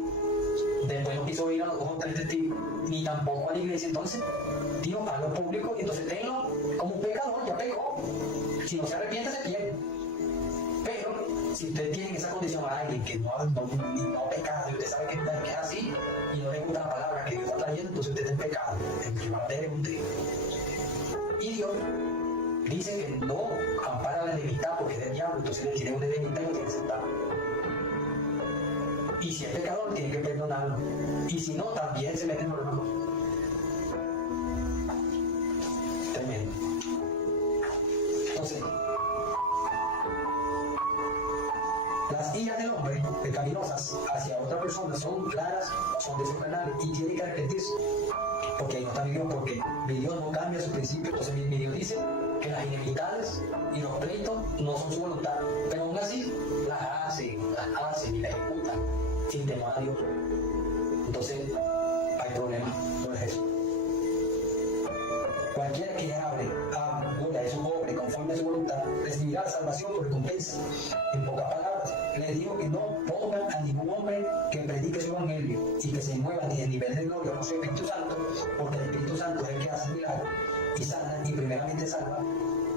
después no quiso ir a los 2 o 3 testigos, ni tampoco a la iglesia. Entonces, Dios hazlo público y entonces tenlo como un pecador, ya pecó. Si no se arrepiente, se pierde. Pero, si usted tiene esa condición a alguien que no ha pecado y usted sabe que es así y no le gusta la palabra que Dios está trayendo, entonces usted está en pecado, en que va a tener un té. Y Dios dice que no ampara la enemistad porque es del diablo, entonces le tiene una enemistad y lo tiene que aceptar. Y si es pecador, tiene que perdonarlo. Y si no, también se mete en problemas. Tremendo. Entonces, las iras del hombre pecaminosas hacia otra persona son claras, son desordenadas y tiene que arrepentirse. Porque ahí no está mi Dios, porque mi Dios no cambia su principio. Entonces mi Dios dice que las inequidades y los pleitos no son su voluntad, pero aún así las hacen y las ejecutan sin temor a Dios. Entonces hay problemas por eso. Cualquiera que hable de su pobre conforme a su voluntad recibirá la salvación por recompensa. En pocas palabras, les digo que no pongan a ningún hombre que predique su evangelio y que se mueva ni el nivel de gloria con su Espíritu Santo, porque el Espíritu Santo es el que hace milagros y sana y primeramente salva.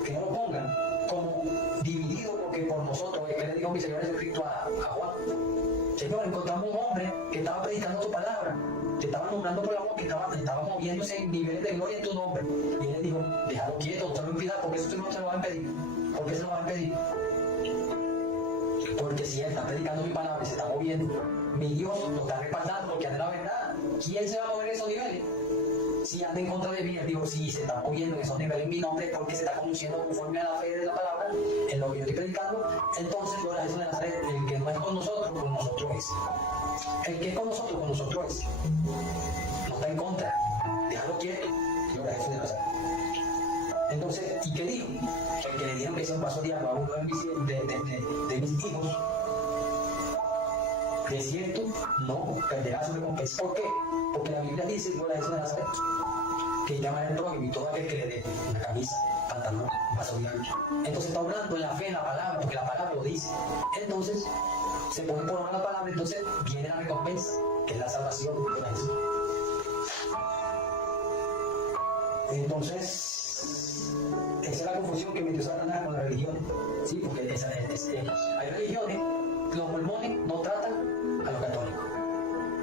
Que no lo pongan como dividido porque por nosotros, es que le dijo mi Señor Jesucristo a Juan: Señor, encontramos un hombre que estaba predicando tu palabra, te estaba nombrando por la boca, que estaba moviéndose en niveles de gloria en tu nombre. Y él le dijo: déjalo quieto, no se lo impidas, porque eso no se lo va a impedir. ¿Por qué se lo va a impedir? Porque si él está predicando mi palabra y se está moviendo, mi Dios lo está respaldando, porque anda la verdad. ¿Quién se va a mover en esos niveles? Si anda en contra de mí, digo, si se está moviendo en esos niveles en mi nombre, porque se está conduciendo conforme a la fe de la palabra, en lo que yo estoy predicando, entonces yo la Jesús de Nazaret, el que no es con nosotros es. El que es con nosotros es. No está en contra. Déjalo quieto. Yo la Jesús de Nazaret. Entonces, ¿y qué dijo? El que le dieron que se pasó diablo a uno de mis hijos, de cierto, no perderá su recompensa. ¿Por qué? Porque la Biblia dice, yo la Jesús de Nazaret, que llaman al prójimo y todo aquel que le dé una camisa, pantalón, vaso de ancho. Entonces está hablando en la fe, en la palabra, porque la palabra lo dice. Entonces, se pone por obra la palabra, entonces viene la recompensa, que es la salvación de la Jesús. Entonces, esa es la confusión que metió Satanás con las religiones. Sí, porque hay religiones, los mormones no tratan a los católicos.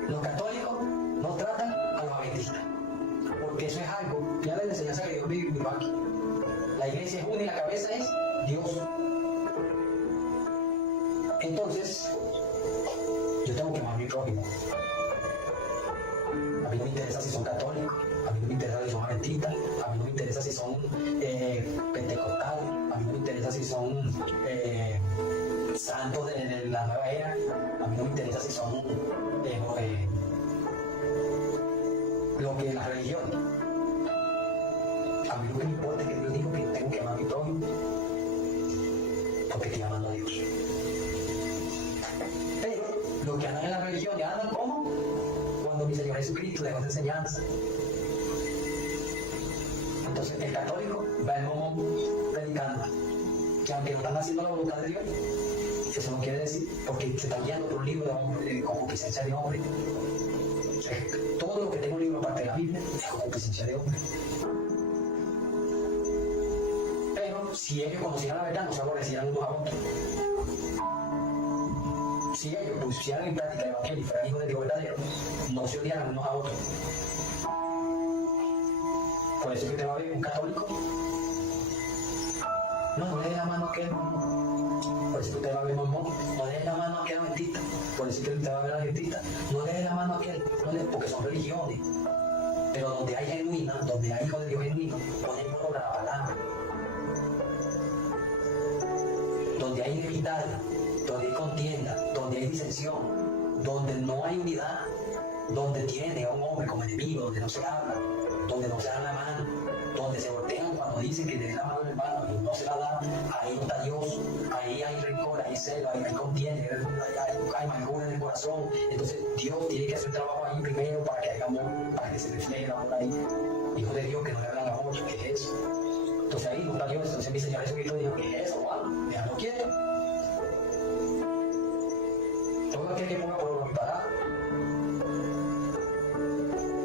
Los católicos no tratan a los adventistas. Porque eso es algo, ya la enseñanza que Dios me dio aquí. La iglesia es una y la cabeza es Dios. Entonces, yo tengo que amar a mi prójimo. A mí no me interesa si son católicos, a mí no me interesa si son adventistas, a mí no me interesa si son pentecostales, a mí no me interesa si son santos de la nueva era, a mí no me interesa si son lo que es la religión. A mí lo que me importa es que Dios dijo que tengo que amar a mi prójimo, porque estoy amando a Dios. Pero los que andan en la religión ya andan como cuando mi Señor Jesucristo dejó esa enseñanza. Entonces el católico va el momón predicando que aunque no están haciendo la voluntad de Dios, eso no quiere decir, porque se están guiando por un libro de hombre, concupiscencia de hombre. Todo lo que tengo un libro aparte de la Biblia es concupiscencia de hombre. Pero si ellos conocieran la verdad, no se aborrecieran unos a otros. Si ellos pusieran en práctica el evangelio y fueran hijos de Dios verdadero, no se odiaran unos a otros. Por eso que usted va a ver un católico, no le dé la mano a aquel mormón. Por eso que usted va a ver mormón, no le dé la mano a aquel adventista. Por eso que usted va a ver adventista, no le dé la mano a aquel, porque son religiones. Pero donde hay genuina, donde hay hijo de Dios genuino, ponen por obra la palabra. Donde hay enemistad, donde hay contienda, donde hay disensión, donde no hay unidad, donde tiene a un hombre como enemigo, donde no se habla, donde no se dan la mano, donde se voltean cuando dicen que le den la mano al hermano y no se la dan, ahí no está Dios, ahí hay rencor, hay celo, hay contienda, hay amargura en el corazón. Entonces Dios tiene que hacer un trabajo ahí primero para que haya amor, para que se refleje el amor ahí. Hijo de Dios que no le hablan amor, ¿qué es eso? Entonces ahí no está Dios. Entonces mi Señor Jesucristo dijo, ¿qué es eso, Juan? Déjalo quieto. Todo aquel que ponga por obra mi palabra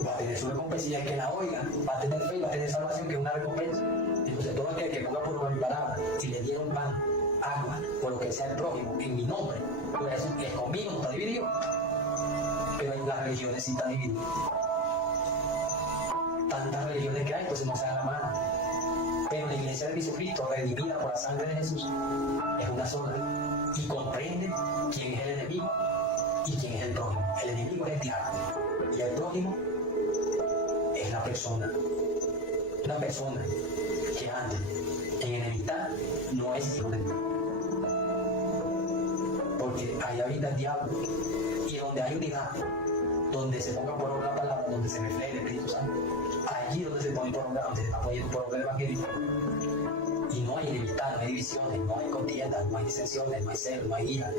va a tener su recompensa, y el que la oiga va a tener fe y va a tener salvación, que es una recompensa. Entonces todo aquel que ponga por obra mi palabra, si le dieron pan, agua, por lo que sea el prójimo, en mi nombre, pues eso es conmigo, no está dividido. Pero hay las religiones sí están divididas. Tantas religiones que hay, entonces no se dan la mano. Pero la iglesia de Jesucristo, redimida por la sangre de Jesús, es una sola y comprende quién es el enemigo y quién es el prójimo. El enemigo es el diablo y el prójimo es la persona. Una persona que ande en enemistad no es hijo de Dios, porque ahí habita el diablo. Y donde hay unidad, donde se ponga por obra la palabra, donde se refleje el Espíritu Santo, allí donde se pone por obra, donde se está poniendo por obra el Evangelio, y no hay enemistad, no hay divisiones, no hay contiendas, no hay disensiones, no hay celo, no hay ira,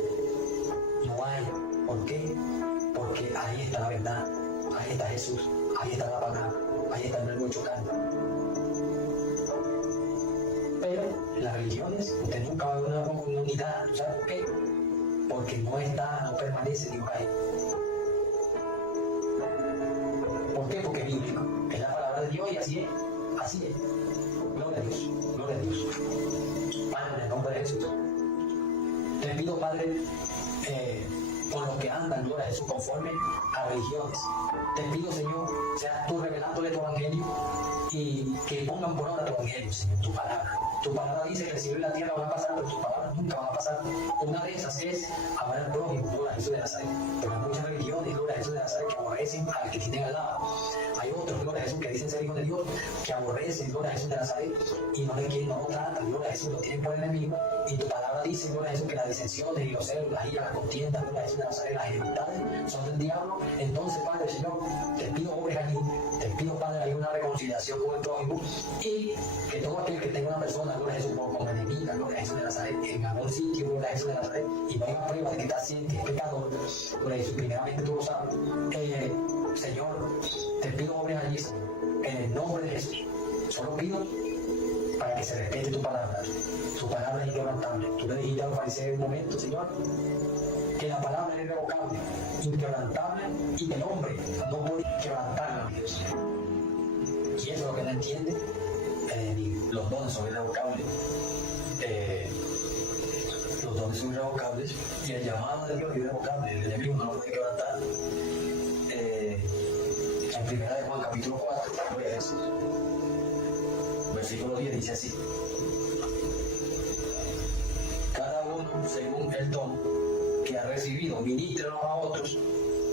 no hay. ¿Por qué? Porque ahí está la verdad, ahí está Jesús, ahí está la palabra, ahí está el verbo chocando. Pero las religiones, usted nunca va a ver una unidad, ¿sabes por qué? Porque no permanece Dios ahí. ¿Por qué? Porque es bíblico, es la palabra de Dios y así es, así es. Gloria a Dios, gloria a Dios. Padre, en el nombre de Jesús, te pido, Padre, con los que andan, gloria a Jesús, conforme a religiones. Te pido, Señor, seas tú revelándole tu evangelio y que pongan por obra tu evangelio, Señor, tu palabra. Tu palabra dice que el cielo y la tierra van a pasar, pero tus palabras nunca van a pasar. Una de esas es amar al prójimo, gloria a Jesús de Nazaret. Pero hay muchas religiones, gloria a Jesús de Nazaret, que aborrecen al que tienen al lado. Hay otros, gloria a Jesús, que dicen ser hijos de Dios, que aborrecen, gloria a Jesús de Nazaret, y no le quieren, no lo tratan, gloria a Jesús, lo tienen por enemigo. Y tu palabra dice, gloria a Jesús, que las disensiones y los celos, las iras, las contiendas, gloria a Jesús de Nazaret, las enemistades son del diablo. Entonces, Padre, Señor, te pido obres allí, te pido, Padre, hay una reconciliación con el prójimo, y que todo aquel que tenga una persona, gloria a Jesús, como enemiga, gloria a Jesús de Nazaret, en algún sitio, gloria a Jesús de Nazaret, y no hay una prueba de que está haciendo, que es pecador, gloria a Jesús, primeramente tú lo sabes. Señor, te pido obres allí, en el nombre de Jesús. Solo pido para que se respete tu palabra. Tu palabra es inquebrantable. Tú le dijiste a los fariseos en un momento, Señor, que la palabra es irrevocable, inquebrantable, y que el hombre no puede quebrantarla, Dios. Y eso es lo que no entiende. Los dones son irrevocables. Los dones son irrevocables y el llamado de Dios es irrevocable. El enemigo no lo puede quebrantar. En 1 de Juan capítulo 4, voy a eso. Versículo 10 dice así: cada uno según el don que ha recibido, ministrelo a otros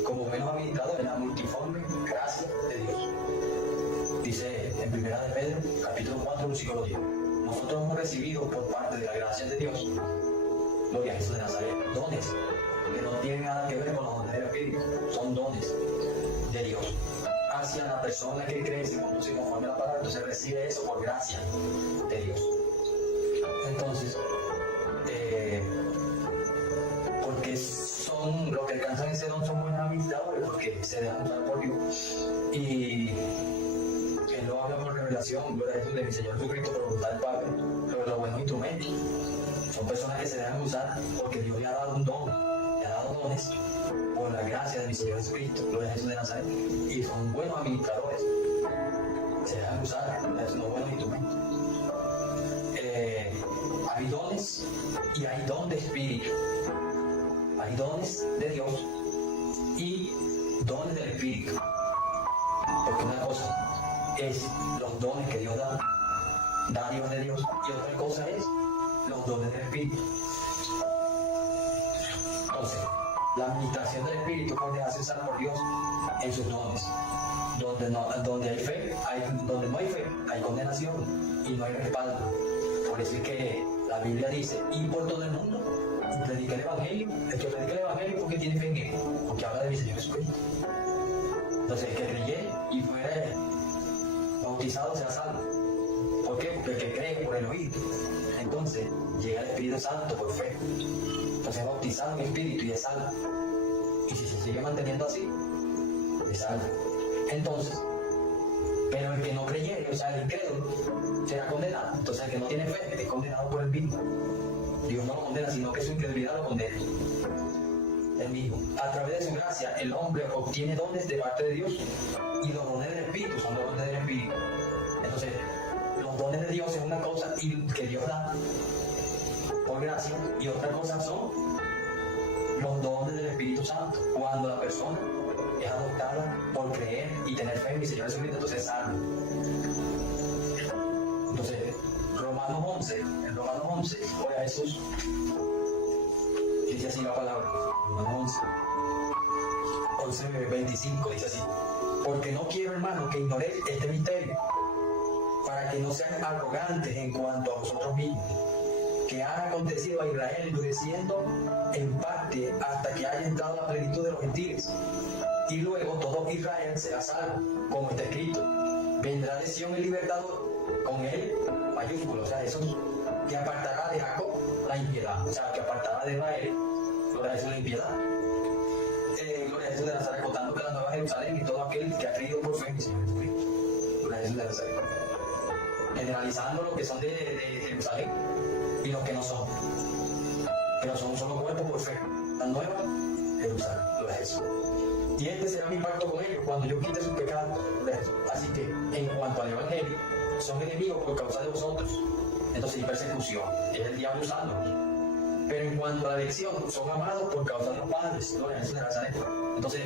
como buenos administradores en la multiforme gracia de Dios. Dice en 1 de Pedro capítulo 4, versículo 10: nosotros hemos recibido por parte de la gracia de Dios, gloria a Jesús de Nazaret, dones que no tienen nada que ver con los dones del Espíritu, son dones de Dios hacia la persona que cree, se conduce conforme a la palabra. Entonces recibe eso por gracia de Dios. Entonces, porque son los que alcanzan ese don son buenos administradores, porque se dejan usar por Dios. Y Él lo habla por revelación, gloria a Jesús, de mi Señor Jesucristo, por voluntad del Padre, sobre los buenos instrumentos. Son personas que se dejan usar porque Dios le ha dado un don, le ha dado dones por la gracia de mi Señor Jesucristo, gloria a Jesús de Nazaret, y son buenos administradores, se dejan usar, son buenos instrumentos. Hay dones y hay don de espíritu, hay dones de Dios y dones del espíritu, porque una cosa es los dones que Dios da, dádivas de Dios, y otra cosa es los dones del espíritu. Entonces, la administración del Espíritu es donde hace usar por Dios en sus dones. donde hay fe, donde no hay fe, hay condenación y no hay respaldo. Por eso es que la Biblia dice, y por todo el mundo, predica el Evangelio. El que predica el Evangelio porque tiene fe en él, porque habla de mi Señor Jesucristo. Entonces el que creyere y fuera bautizado será salvo. ¿Por qué? Porque el que cree por el oír. Entonces llega el Espíritu Santo por fe. Entonces es bautizado en Espíritu y es salvo. Y si se sigue manteniendo así, es salvo. Entonces, pero el que no creyere, o sea, el incrédulo, será condenado. Entonces el que no tiene fe es condenado por el mismo. Dios no lo condena, sino que su incredulidad lo condena. El mismo. A través de su gracia, el hombre obtiene dones de parte de Dios. Y los dones del Espíritu son los dones del Espíritu. Entonces, los dones de Dios es una cosa que Dios da por gracia, y otra cosa son los dones del Espíritu Santo. Cuando la persona es adoptada por creer y tener fe en mi Señor Jesucristo, entonces es salvo. Entonces, en Romanos 11, oye a Jesús, dice así la palabra, Romanos 11, 25, dice así: porque no quiero, hermano, que ignoréis este misterio, para que no sean arrogantes en cuanto a vosotros mismos, que ha acontecido a Israel endureciendo en parte hasta que haya entrado la plenitud de los gentiles, y luego todo Israel será salvo, como está escrito: vendrá de Sión el libertador, con él mayúsculo, o sea, eso que apartará de Jacob la impiedad, o sea, que apartará de Israel, gloria a Jesús, la impiedad. Gloria a Jesús de Nazaret, contando que la Nueva Jerusalén y todo aquel que ha creído por fe en el Señor Jesucristo. Gloria a Jesús de Nazaret. Generalizando los que son de Jerusalén y los que no son, pero son un solo cuerpo por fe. La Nueva Jerusalén, gloria a Jesús. Y este será mi pacto con ellos cuando yo quite sus pecados. Así que, en cuanto al Evangelio, son enemigos por causa de vosotros. Entonces hay persecución, es el diablo usándolos. Pero en cuanto a la elección, son amados por causa de los padres. Gloria a Jesús de Nazaret. Entonces,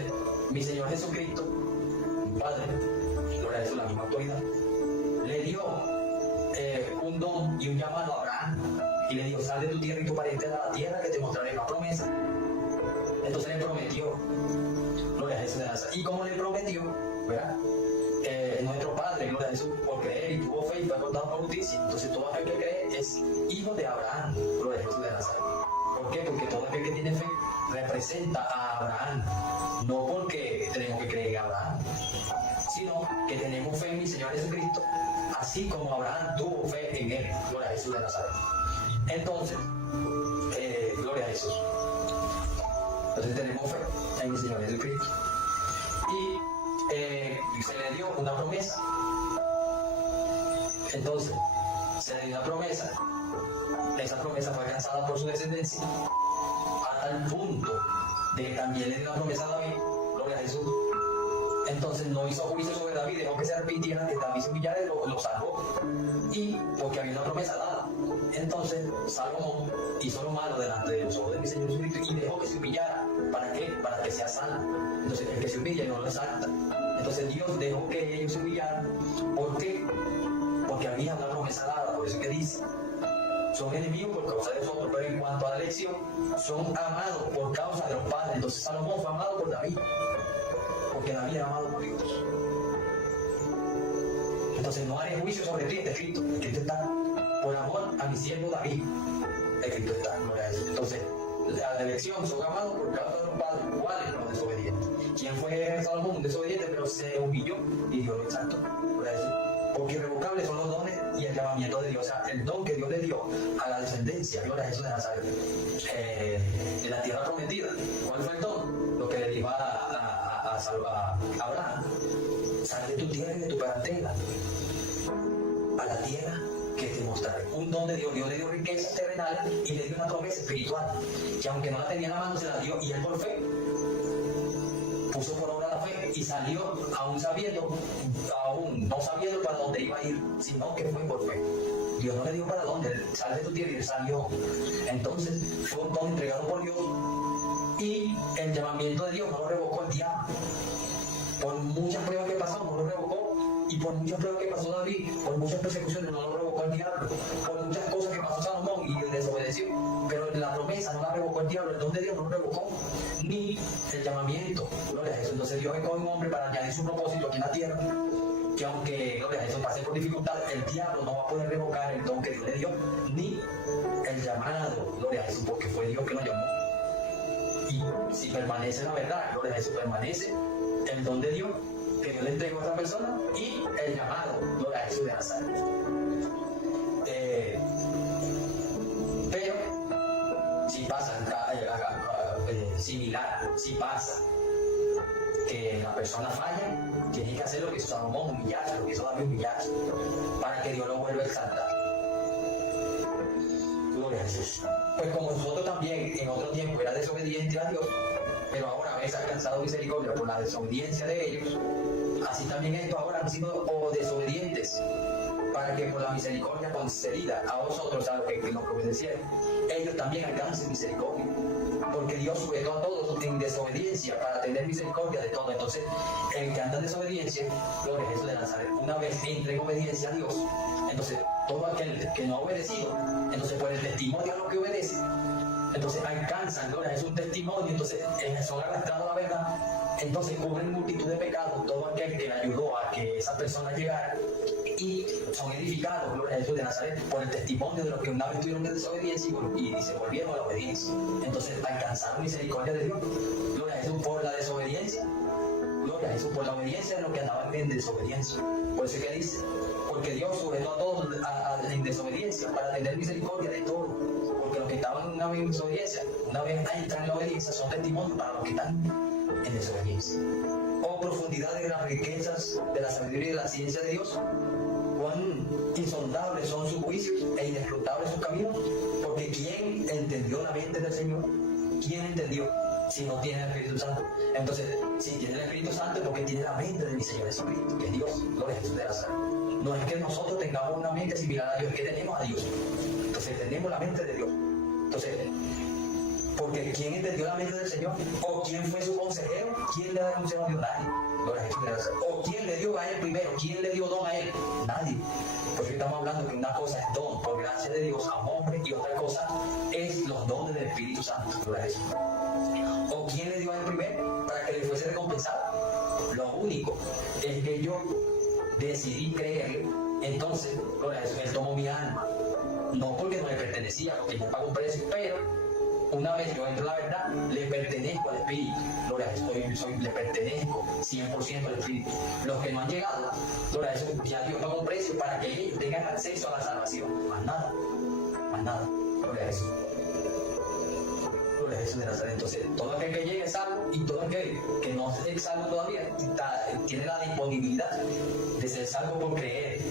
mi Señor Jesucristo, mi Padre, gloria a Jesús, la misma autoridad, le dio un don y un llamado a Abraham. Y le dijo: sal de tu tierra y tu parentela a la tierra que te mostraré, la promesa. Entonces le prometió, gloria a Jesús de Nazaret. Y como le prometió, ¿verdad? Nuestro Padre, gloria a Jesús, por creer y tuvo fe y fue acordado por justicia. Entonces todo aquel que cree es hijo de Abraham, gloria a Jesús de Nazaret. ¿Por qué? Porque todo aquel que tiene fe representa a Abraham. No porque tenemos que creer en Abraham, sino que tenemos fe en mi Señor Jesucristo, así como Abraham tuvo fe en él, gloria a Jesús de Nazaret. Entonces, gloria a Jesús. Entonces tenemos fe en mi Señor Jesucristo. Y se le dio una promesa. Entonces, se le dio una promesa. Esa promesa fue alcanzada por su descendencia, a tal punto de que también le dio una promesa a David, gloria a Jesús. Entonces no hizo juicio sobre David, dejó que se arrepintiera, que David se humillara y lo salvó. Y porque había una promesa dada. Entonces Salomón hizo lo malo delante de los ojos de mi Señor Jesucristo y dejó que se humillara. ¿Para qué? Para que sea salvo. Entonces el que se humilla no lo exalta. Entonces Dios dejó que ellos se humillaran. ¿Por qué? Porque había una promesa dada. Por eso que dice: son enemigos por causa de nosotros, pero en cuanto a la elección, son amados por causa de los padres. Entonces Salomón fue amado por David, porque David era amado por Dios. Entonces no haré juicio sobre ti, está escrito. Escrito está: por amor a mi siervo David. Escrito está, gloria a Dios. Entonces, la elección son amados por causa de los padres, iguales los desobedientes. ¿Quién fue Salomón? Un desobediente, pero se humilló y Dios lo exaltó. Gloria a Dios. Porque irrevocables son los dones y el llamamiento de Dios, o sea, el don que Dios le dio a la descendencia, gloria a Jesús de Nazaret, en la tierra prometida. ¿Cuál fue el don? Lo que le dijo a Abraham: sal de tu tierra y de tu parentela a la tierra que te mostraré. Un don de Dios. Dios le dio riquezas terrenales y le dio una promesa espiritual, que aunque no la tenía en la mano, se la dio, y él por fe puso por obra la fe y salió aún no sabiendo para dónde iba a ir, sino que fue por fe. Dios no le dijo para dónde, sal de tu tierra, y él salió. Entonces fue un don entregado por Dios, y el llamamiento de Dios no lo revocó el diablo. Por muchas pruebas que pasó, no lo revocó, y por muchas pruebas que pasó David, por muchas persecuciones, no lo revocó el diablo, por muchas cosas que pasó Salomón y desobedeció, pero la promesa no la la revocó el diablo, el don de Dios no lo revocó, ni el llamamiento, gloria a Jesús. Entonces Dios escoge un hombre para añadir su propósito aquí en la tierra, que aunque, gloria a Jesús, pase por dificultad, el diablo no va a poder revocar el don que Dios le dio, ni el llamado, gloria a Jesús, porque fue Dios que lo llamó. Y si permanece la verdad, gloria a Jesús, permanece el don de Dios que Dios le entregó a esa persona y el llamado, gloria a Jesús de Nazaret. Pero si pasa similar, si pasa que la persona falla, tiene que hacer lo que hizo Salomón, humillarse, lo que hizo David, humillarse, para que Dios lo vuelva a exaltar. Gloria a Jesús. Pues como nosotros también en otro tiempo era desobediente a Dios, pero ahora habéis alcanzado misericordia por la desobediencia de ellos, así también estos ahora han sido desobedientes, para que por la misericordia concedida a vosotros, a los que nos obedecieron, ellos también alcancen misericordia. Porque Dios sujetó a todos en desobediencia para tener misericordia de todo. Entonces, el que anda en desobediencia, gloria a Jesús de Nazaret, una vez entra en obediencia a Dios, entonces todo aquel que no ha obedecido, entonces por el testimonio a lo que obedece, entonces alcanzan, gloria a Jesús, un testimonio, entonces son arrastrados a la verdad, entonces cubren multitud de pecados, todo aquel que le ayudó a que esa persona llegara, y son edificados, gloria a Jesús de Nazaret, por el testimonio de los que una vez tuvieron en desobediencia y se volvieron a la obediencia. Entonces alcanzaron misericordia de Dios, gloria a Jesús, por la desobediencia, gloria a Jesús, por la obediencia de los que andaban en desobediencia. Por eso es que dice, porque Dios sujetó a todos en desobediencia para tener misericordia de todos. Porque los que estaban una vez en desobediencia, una vez entran en la obediencia, son testimonios para los que están en desobediencia. Oh, profundidad de las riquezas, de la sabiduría y de la ciencia de Dios, cuán insondables son sus juicios e inescrutables sus caminos, porque ¿quién entendió la mente del Señor? ¿Quién entendió si no tiene el Espíritu Santo? Entonces, si tiene el Espíritu Santo, porque tiene la mente de mi Señor Jesucristo, que es Dios, gloria a Jesús de Nazaret. No es que nosotros tengamos una mente similar a Dios, es que tenemos a Dios. Entonces, tenemos la mente de Dios. Entonces, porque ¿quién entendió la mente del Señor? ¿O quién fue su consejero? ¿Quién le da consejo a Dios? Nadie. Gloria a Jesús de Nazaret. ¿O quién le dio a él primero? ¿Quién le dio don a él? Nadie. Porque estamos hablando que una cosa es don por gracia de Dios a un hombre y otra cosa es los dones del Espíritu Santo. Gloria a Jesús. ¿O quién le dio a él primero para que le fuese recompensado? Lo único es que yo decidí creerle. Entonces, gloria a Jesús, él tomó mi alma. No porque no le pertenecía, porque yo pago un precio, pero una vez yo entro en la verdad, le pertenezco al Espíritu. Gloria a Jesús, le pertenezco 100% al Espíritu. Los que no han llegado, gloria a Jesús, ya Dios pagó un precio para que ellos tengan acceso a la salvación. Más nada, más nada. Gloria a Jesús. Gloria a Jesús de Nazaret. Entonces, todo aquel que llegue es salvo y todo aquel que no es salvo todavía tiene la disponibilidad de ser salvo por creer.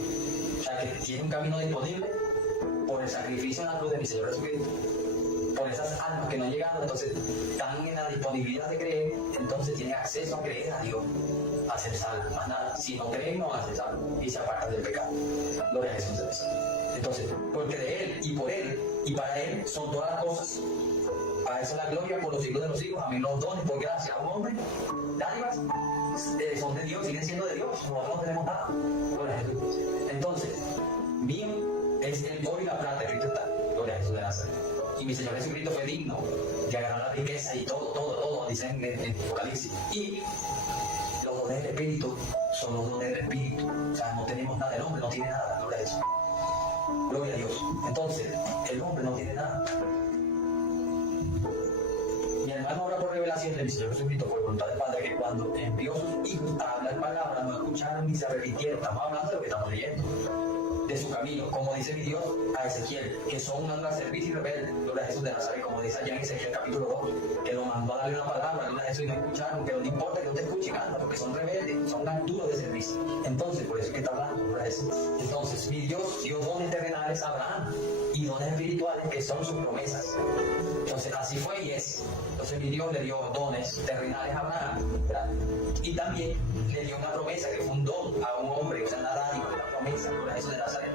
O sea, que tiene un camino disponible por el sacrificio en la cruz de mi Señor Jesucristo. Por esas almas que no han llegado, entonces están en la disponibilidad de creer, entonces tienen acceso a creer a Dios, a ser salvos. Más nada, si no creen, no van a ser salvos y se apartan del pecado. Gloria a Jesús. Entonces, porque de Él y por Él y para Él son todas las cosas. A esa es la gloria por los siglos de los siglos. Amén. Los dones por gracia a un hombre, dádivas, son de Dios, siguen siendo de Dios. Nosotros no tenemos nada. Gloria a Jesús. Entonces, mío es el oro y la plata, Cristo está. Gloria a Jesús de Nazaret. Y mi Señor Jesucristo fue digno de agarrar la riqueza y todo, dicen en Apocalipsis. Y los dones del Espíritu son los dones del Espíritu. O sea, no tenemos nada, el hombre no tiene nada, gloria a Dios. Gloria a Dios. Entonces, el hombre no tiene nada. Mi hermano obra por revelación de mi Señor Jesucristo por voluntad del Padre, que cuando envió a sus hijos a hablar palabras, no escucharon ni se arrepintieron. Estamos hablando de lo que estamos leyendo. De su camino, como dice mi Dios a Ezequiel, que son una nueva servicio y rebelde, gloria a Jesús de Nazaret, como dice allá en Ezequiel capítulo 2, que lo mandó a darle una palabra, gloria a Jesús, y no escucharon, pero no importa que no te escuchen, anda, porque son rebeldes, son duros de servicio. Entonces, por eso es que está hablando, gloria a Jesús. Entonces, mi Dios dio dones terrenales a Abraham y dones espirituales que son sus promesas. Entonces, así fue y es. Entonces, mi Dios le dio dones terrenales a Abraham, ¿verdad? Y también le dio una promesa que fue un don a un hombre, o sea, una dádiva, una promesa, gloria a Jesús de Nazaret,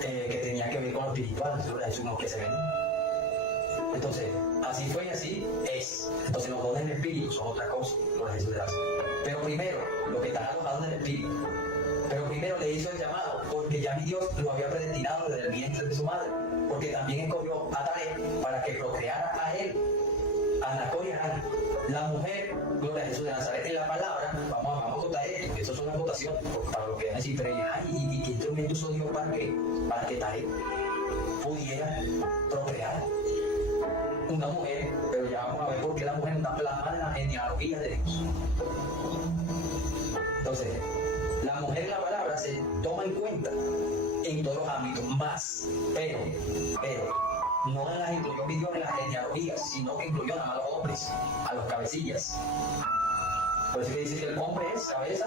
que tenía que ver con lo espiritual, gloria a Jesús, no que se venía. Entonces, así fue y así es. Entonces, los dones del Espíritu son otra cosa, gloria a Jesús de Nazaret. Pero primero, lo que están alojados en el Espíritu, Pero primero le hizo el llamado, porque ya mi Dios lo había predestinado desde el vientre de su madre, porque también escogió a Taré para que procreara a él, a Nacor y a Harán. La mujer, gloria a Jesús de Nazaret, en la palabra, vamos a contar esto, eso es una votación, para lo que van a decir, pero ¿y qué instrumento usó Dios para que Taré pudiera procrear? Una mujer, pero ya vamos a ver por qué la mujer está plasmada en la genealogía de Dios. Entonces, la mujer en la palabra se toma en cuenta en todos los ámbitos, más, pero, no las incluyó mi Dios en las genealogías, sino que incluyó a los hombres, a los cabecillas. Por eso que dice que el hombre es cabeza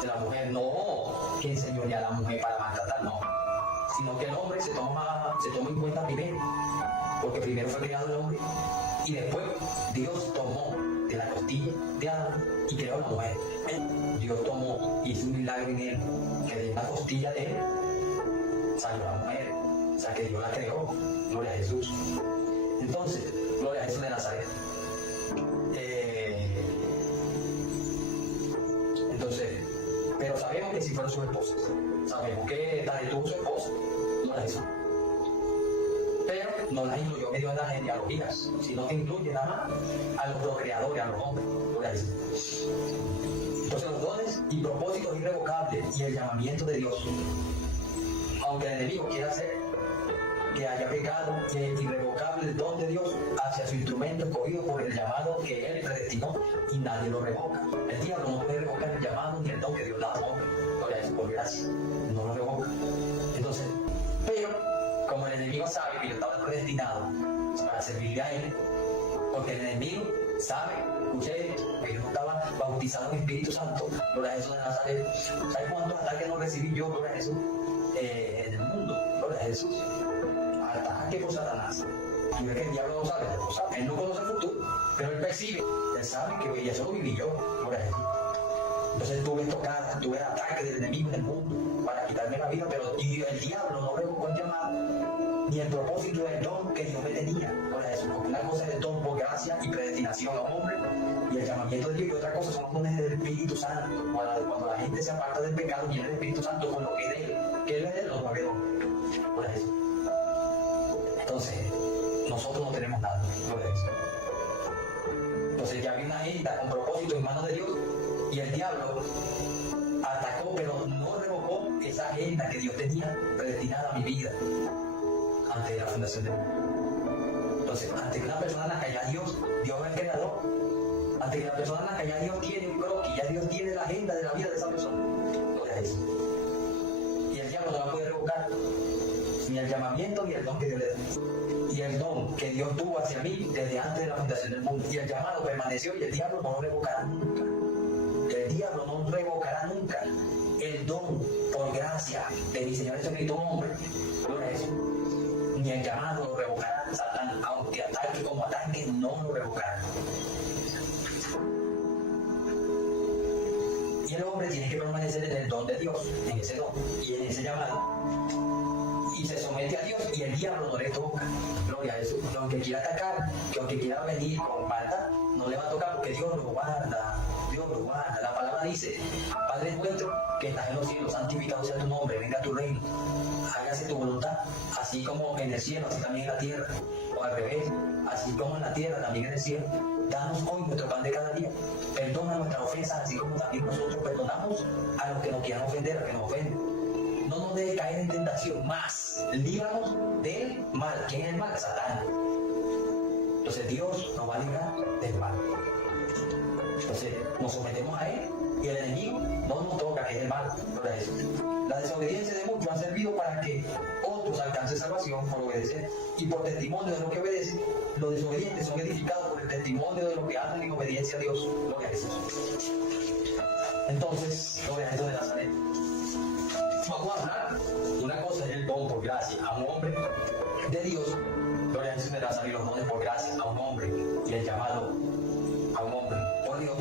de la mujer, no que enseñorea a la mujer para maltratar, no, sino que el hombre se toma en cuenta primero, porque primero fue creado el hombre, y después Dios tomó de la costilla de Adán y creó a la mujer. Dios tomó, hizo un milagro en él, que de la costilla de él salió la mujer, o sea que Dios la creó, gloria a Jesús. Entonces, gloria a Jesús de Nazaret. Entonces, pero sabemos que si fueron sus esposas, sabemos que Taré tuvo su esposa, gloria a Jesús. Pero no las incluyó medio en las genealogías, sino que incluye nada más a los procreadores, a los hombres, gloria a Jesús. Entonces los dones y propósitos irrevocables y el llamamiento de Dios, aunque el enemigo quiera hacer que haya pecado, el irrevocable don de Dios hacia su instrumento escogido por el llamado que él predestinó y nadie lo revoca. El diablo no puede revocar el llamado ni el don que Dios da al hombre, gloria a Jesús, por gracia, no lo revoca. Entonces, pero como el enemigo sabe que yo estaba predestinado para servirle a él, porque el enemigo sabe, escuché esto, que yo no estaba bautizado en Espíritu Santo, gloria a Jesús de Nazaret. ¿Sabes cuántos ataques no recibí yo, gloria a Jesús, en el mundo? Gloria a Jesús. Ataque por Satanás. Y ve que el diablo no sabe, él no conoce el futuro, pero él percibe, él sabe que eso lo viví yo, gloria a Jesús. Entonces tuve tocadas, tuve ataques del enemigo en el mundo para quitarme la vida, pero el diablo no revocó el llamado ni el propósito del don que Dios me tenía. Gloria a Jesús, porque una cosa es el don por gracia y predestinación a un hombre, y el llamamiento de Dios, y otra cosa son los dones del Espíritu Santo. Cuando la gente se aparta del pecado, viene el Espíritu Santo con lo que es de él, que él es de él, los nueve dones. Gloria a Jesús. Entonces, nosotros no tenemos nada. Gloria a Jesús. Entonces ya había una agenda con propósito en manos de Dios, y el diablo atacó, pero no revocó esa agenda que Dios tenía predestinada a mi vida antes de la fundación del mundo. Entonces, antes que una persona nazca, ya Dios es el creador. Antes que la persona nazca, ya Dios tiene un croquis, ya Dios tiene la agenda de la vida de esa persona. Gloria a Jesús. Y el diablo no la puede revocar, ni el llamamiento ni el don que Dios le da. Y el don que Dios tuvo hacia mí desde antes de la fundación del mundo. Y el llamado permaneció, y el diablo no lo revocará nunca. El diablo no revocará nunca el don por gracia de mi Señor Jesucristo, un hombre. Gloria a Jesús. Ni el llamado lo revocará Satán, aunque ataque como ataque, no lo revocará. Y el hombre tiene que permanecer en el don de Dios, en ese don y en ese llamado, y se somete a Dios, y el diablo no le toca. Gloria a Jesús. Que aunque quiera atacar, que aunque quiera venir con maldad, no le va a tocar, porque Dios lo guarda. Dios lo guarda. La palabra dice: Padre nuestro que estás en los cielos, santificado sea tu nombre, venga tu reino, hágase tu voluntad, así como en el cielo, así también en la tierra. O al revés, así como en la tierra, también en el cielo. Danos hoy nuestro pan de cada día. Perdona nuestras ofensas, así como también nosotros perdonamos a los que nos quieran ofender, a los que nos ofenden. No nos dejes caer en tentación, más líbranos del mal. ¿Quién es el mal? Satán. Entonces Dios nos va a librar del mal. Entonces nos sometemos a él, y el enemigo no nos toca, que es el mal. La desobediencia de muchos ha servido para que otros alcancen salvación por obedecer, y por testimonio de los que obedecen, los desobedientes son edificados por el testimonio de los que andan en obediencia a Dios. Gloria a Jesús. Entonces, gloria a Jesús de Nazaret. Vamos a hablar, una cosa es el don por gracia a un hombre de Dios, gloria a Jesús de Nazaret, y los dones por gracia a un hombre, y el llamado a un hombre por Dios,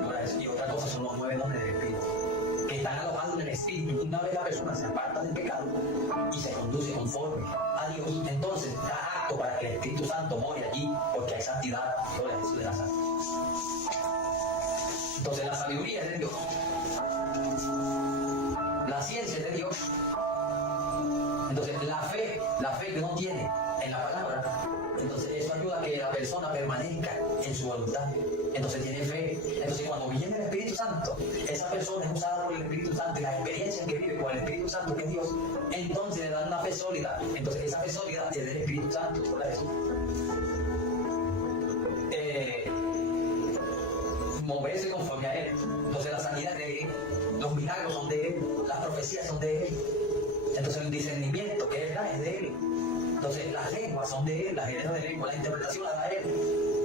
gloria a Jesús. Y otra cosa son los 9 dones del Espíritu, que están alojados en el Espíritu. Una vez la persona se aparta del pecado y se conduce conforme a Dios, entonces está apto para que el Espíritu Santo more allí, porque hay santidad. Gloria a Jesús de Nazaret. Entonces la sabiduría es de Dios, La ciencia es de Dios. Entonces, la fe que uno tiene en la palabra, entonces eso ayuda a que la persona permanezca en su voluntad. Entonces tiene fe. Entonces cuando viene el Espíritu Santo, esa persona es usada por el Espíritu Santo y las experiencias que vive con el Espíritu Santo, que es Dios, entonces le dan una fe sólida. Entonces esa fe sólida es del Espíritu Santo. Por eso, moverse conforme a Él. Entonces la sanidad es de Él, los milagros son de Él, las profecías son de Él. Entonces el discernimiento que Él da es de Él. Entonces las lenguas son de Él, las ideas de lengua, la interpretación la da Él.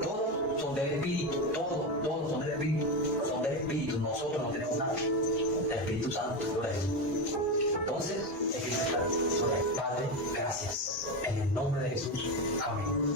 Todos son del Espíritu, todos son del Espíritu, son del Espíritu. Nosotros no tenemos nada del Espíritu Santo, por eso. Entonces, Espíritu Santo, Padre, gracias. En el nombre de Jesús. Amén.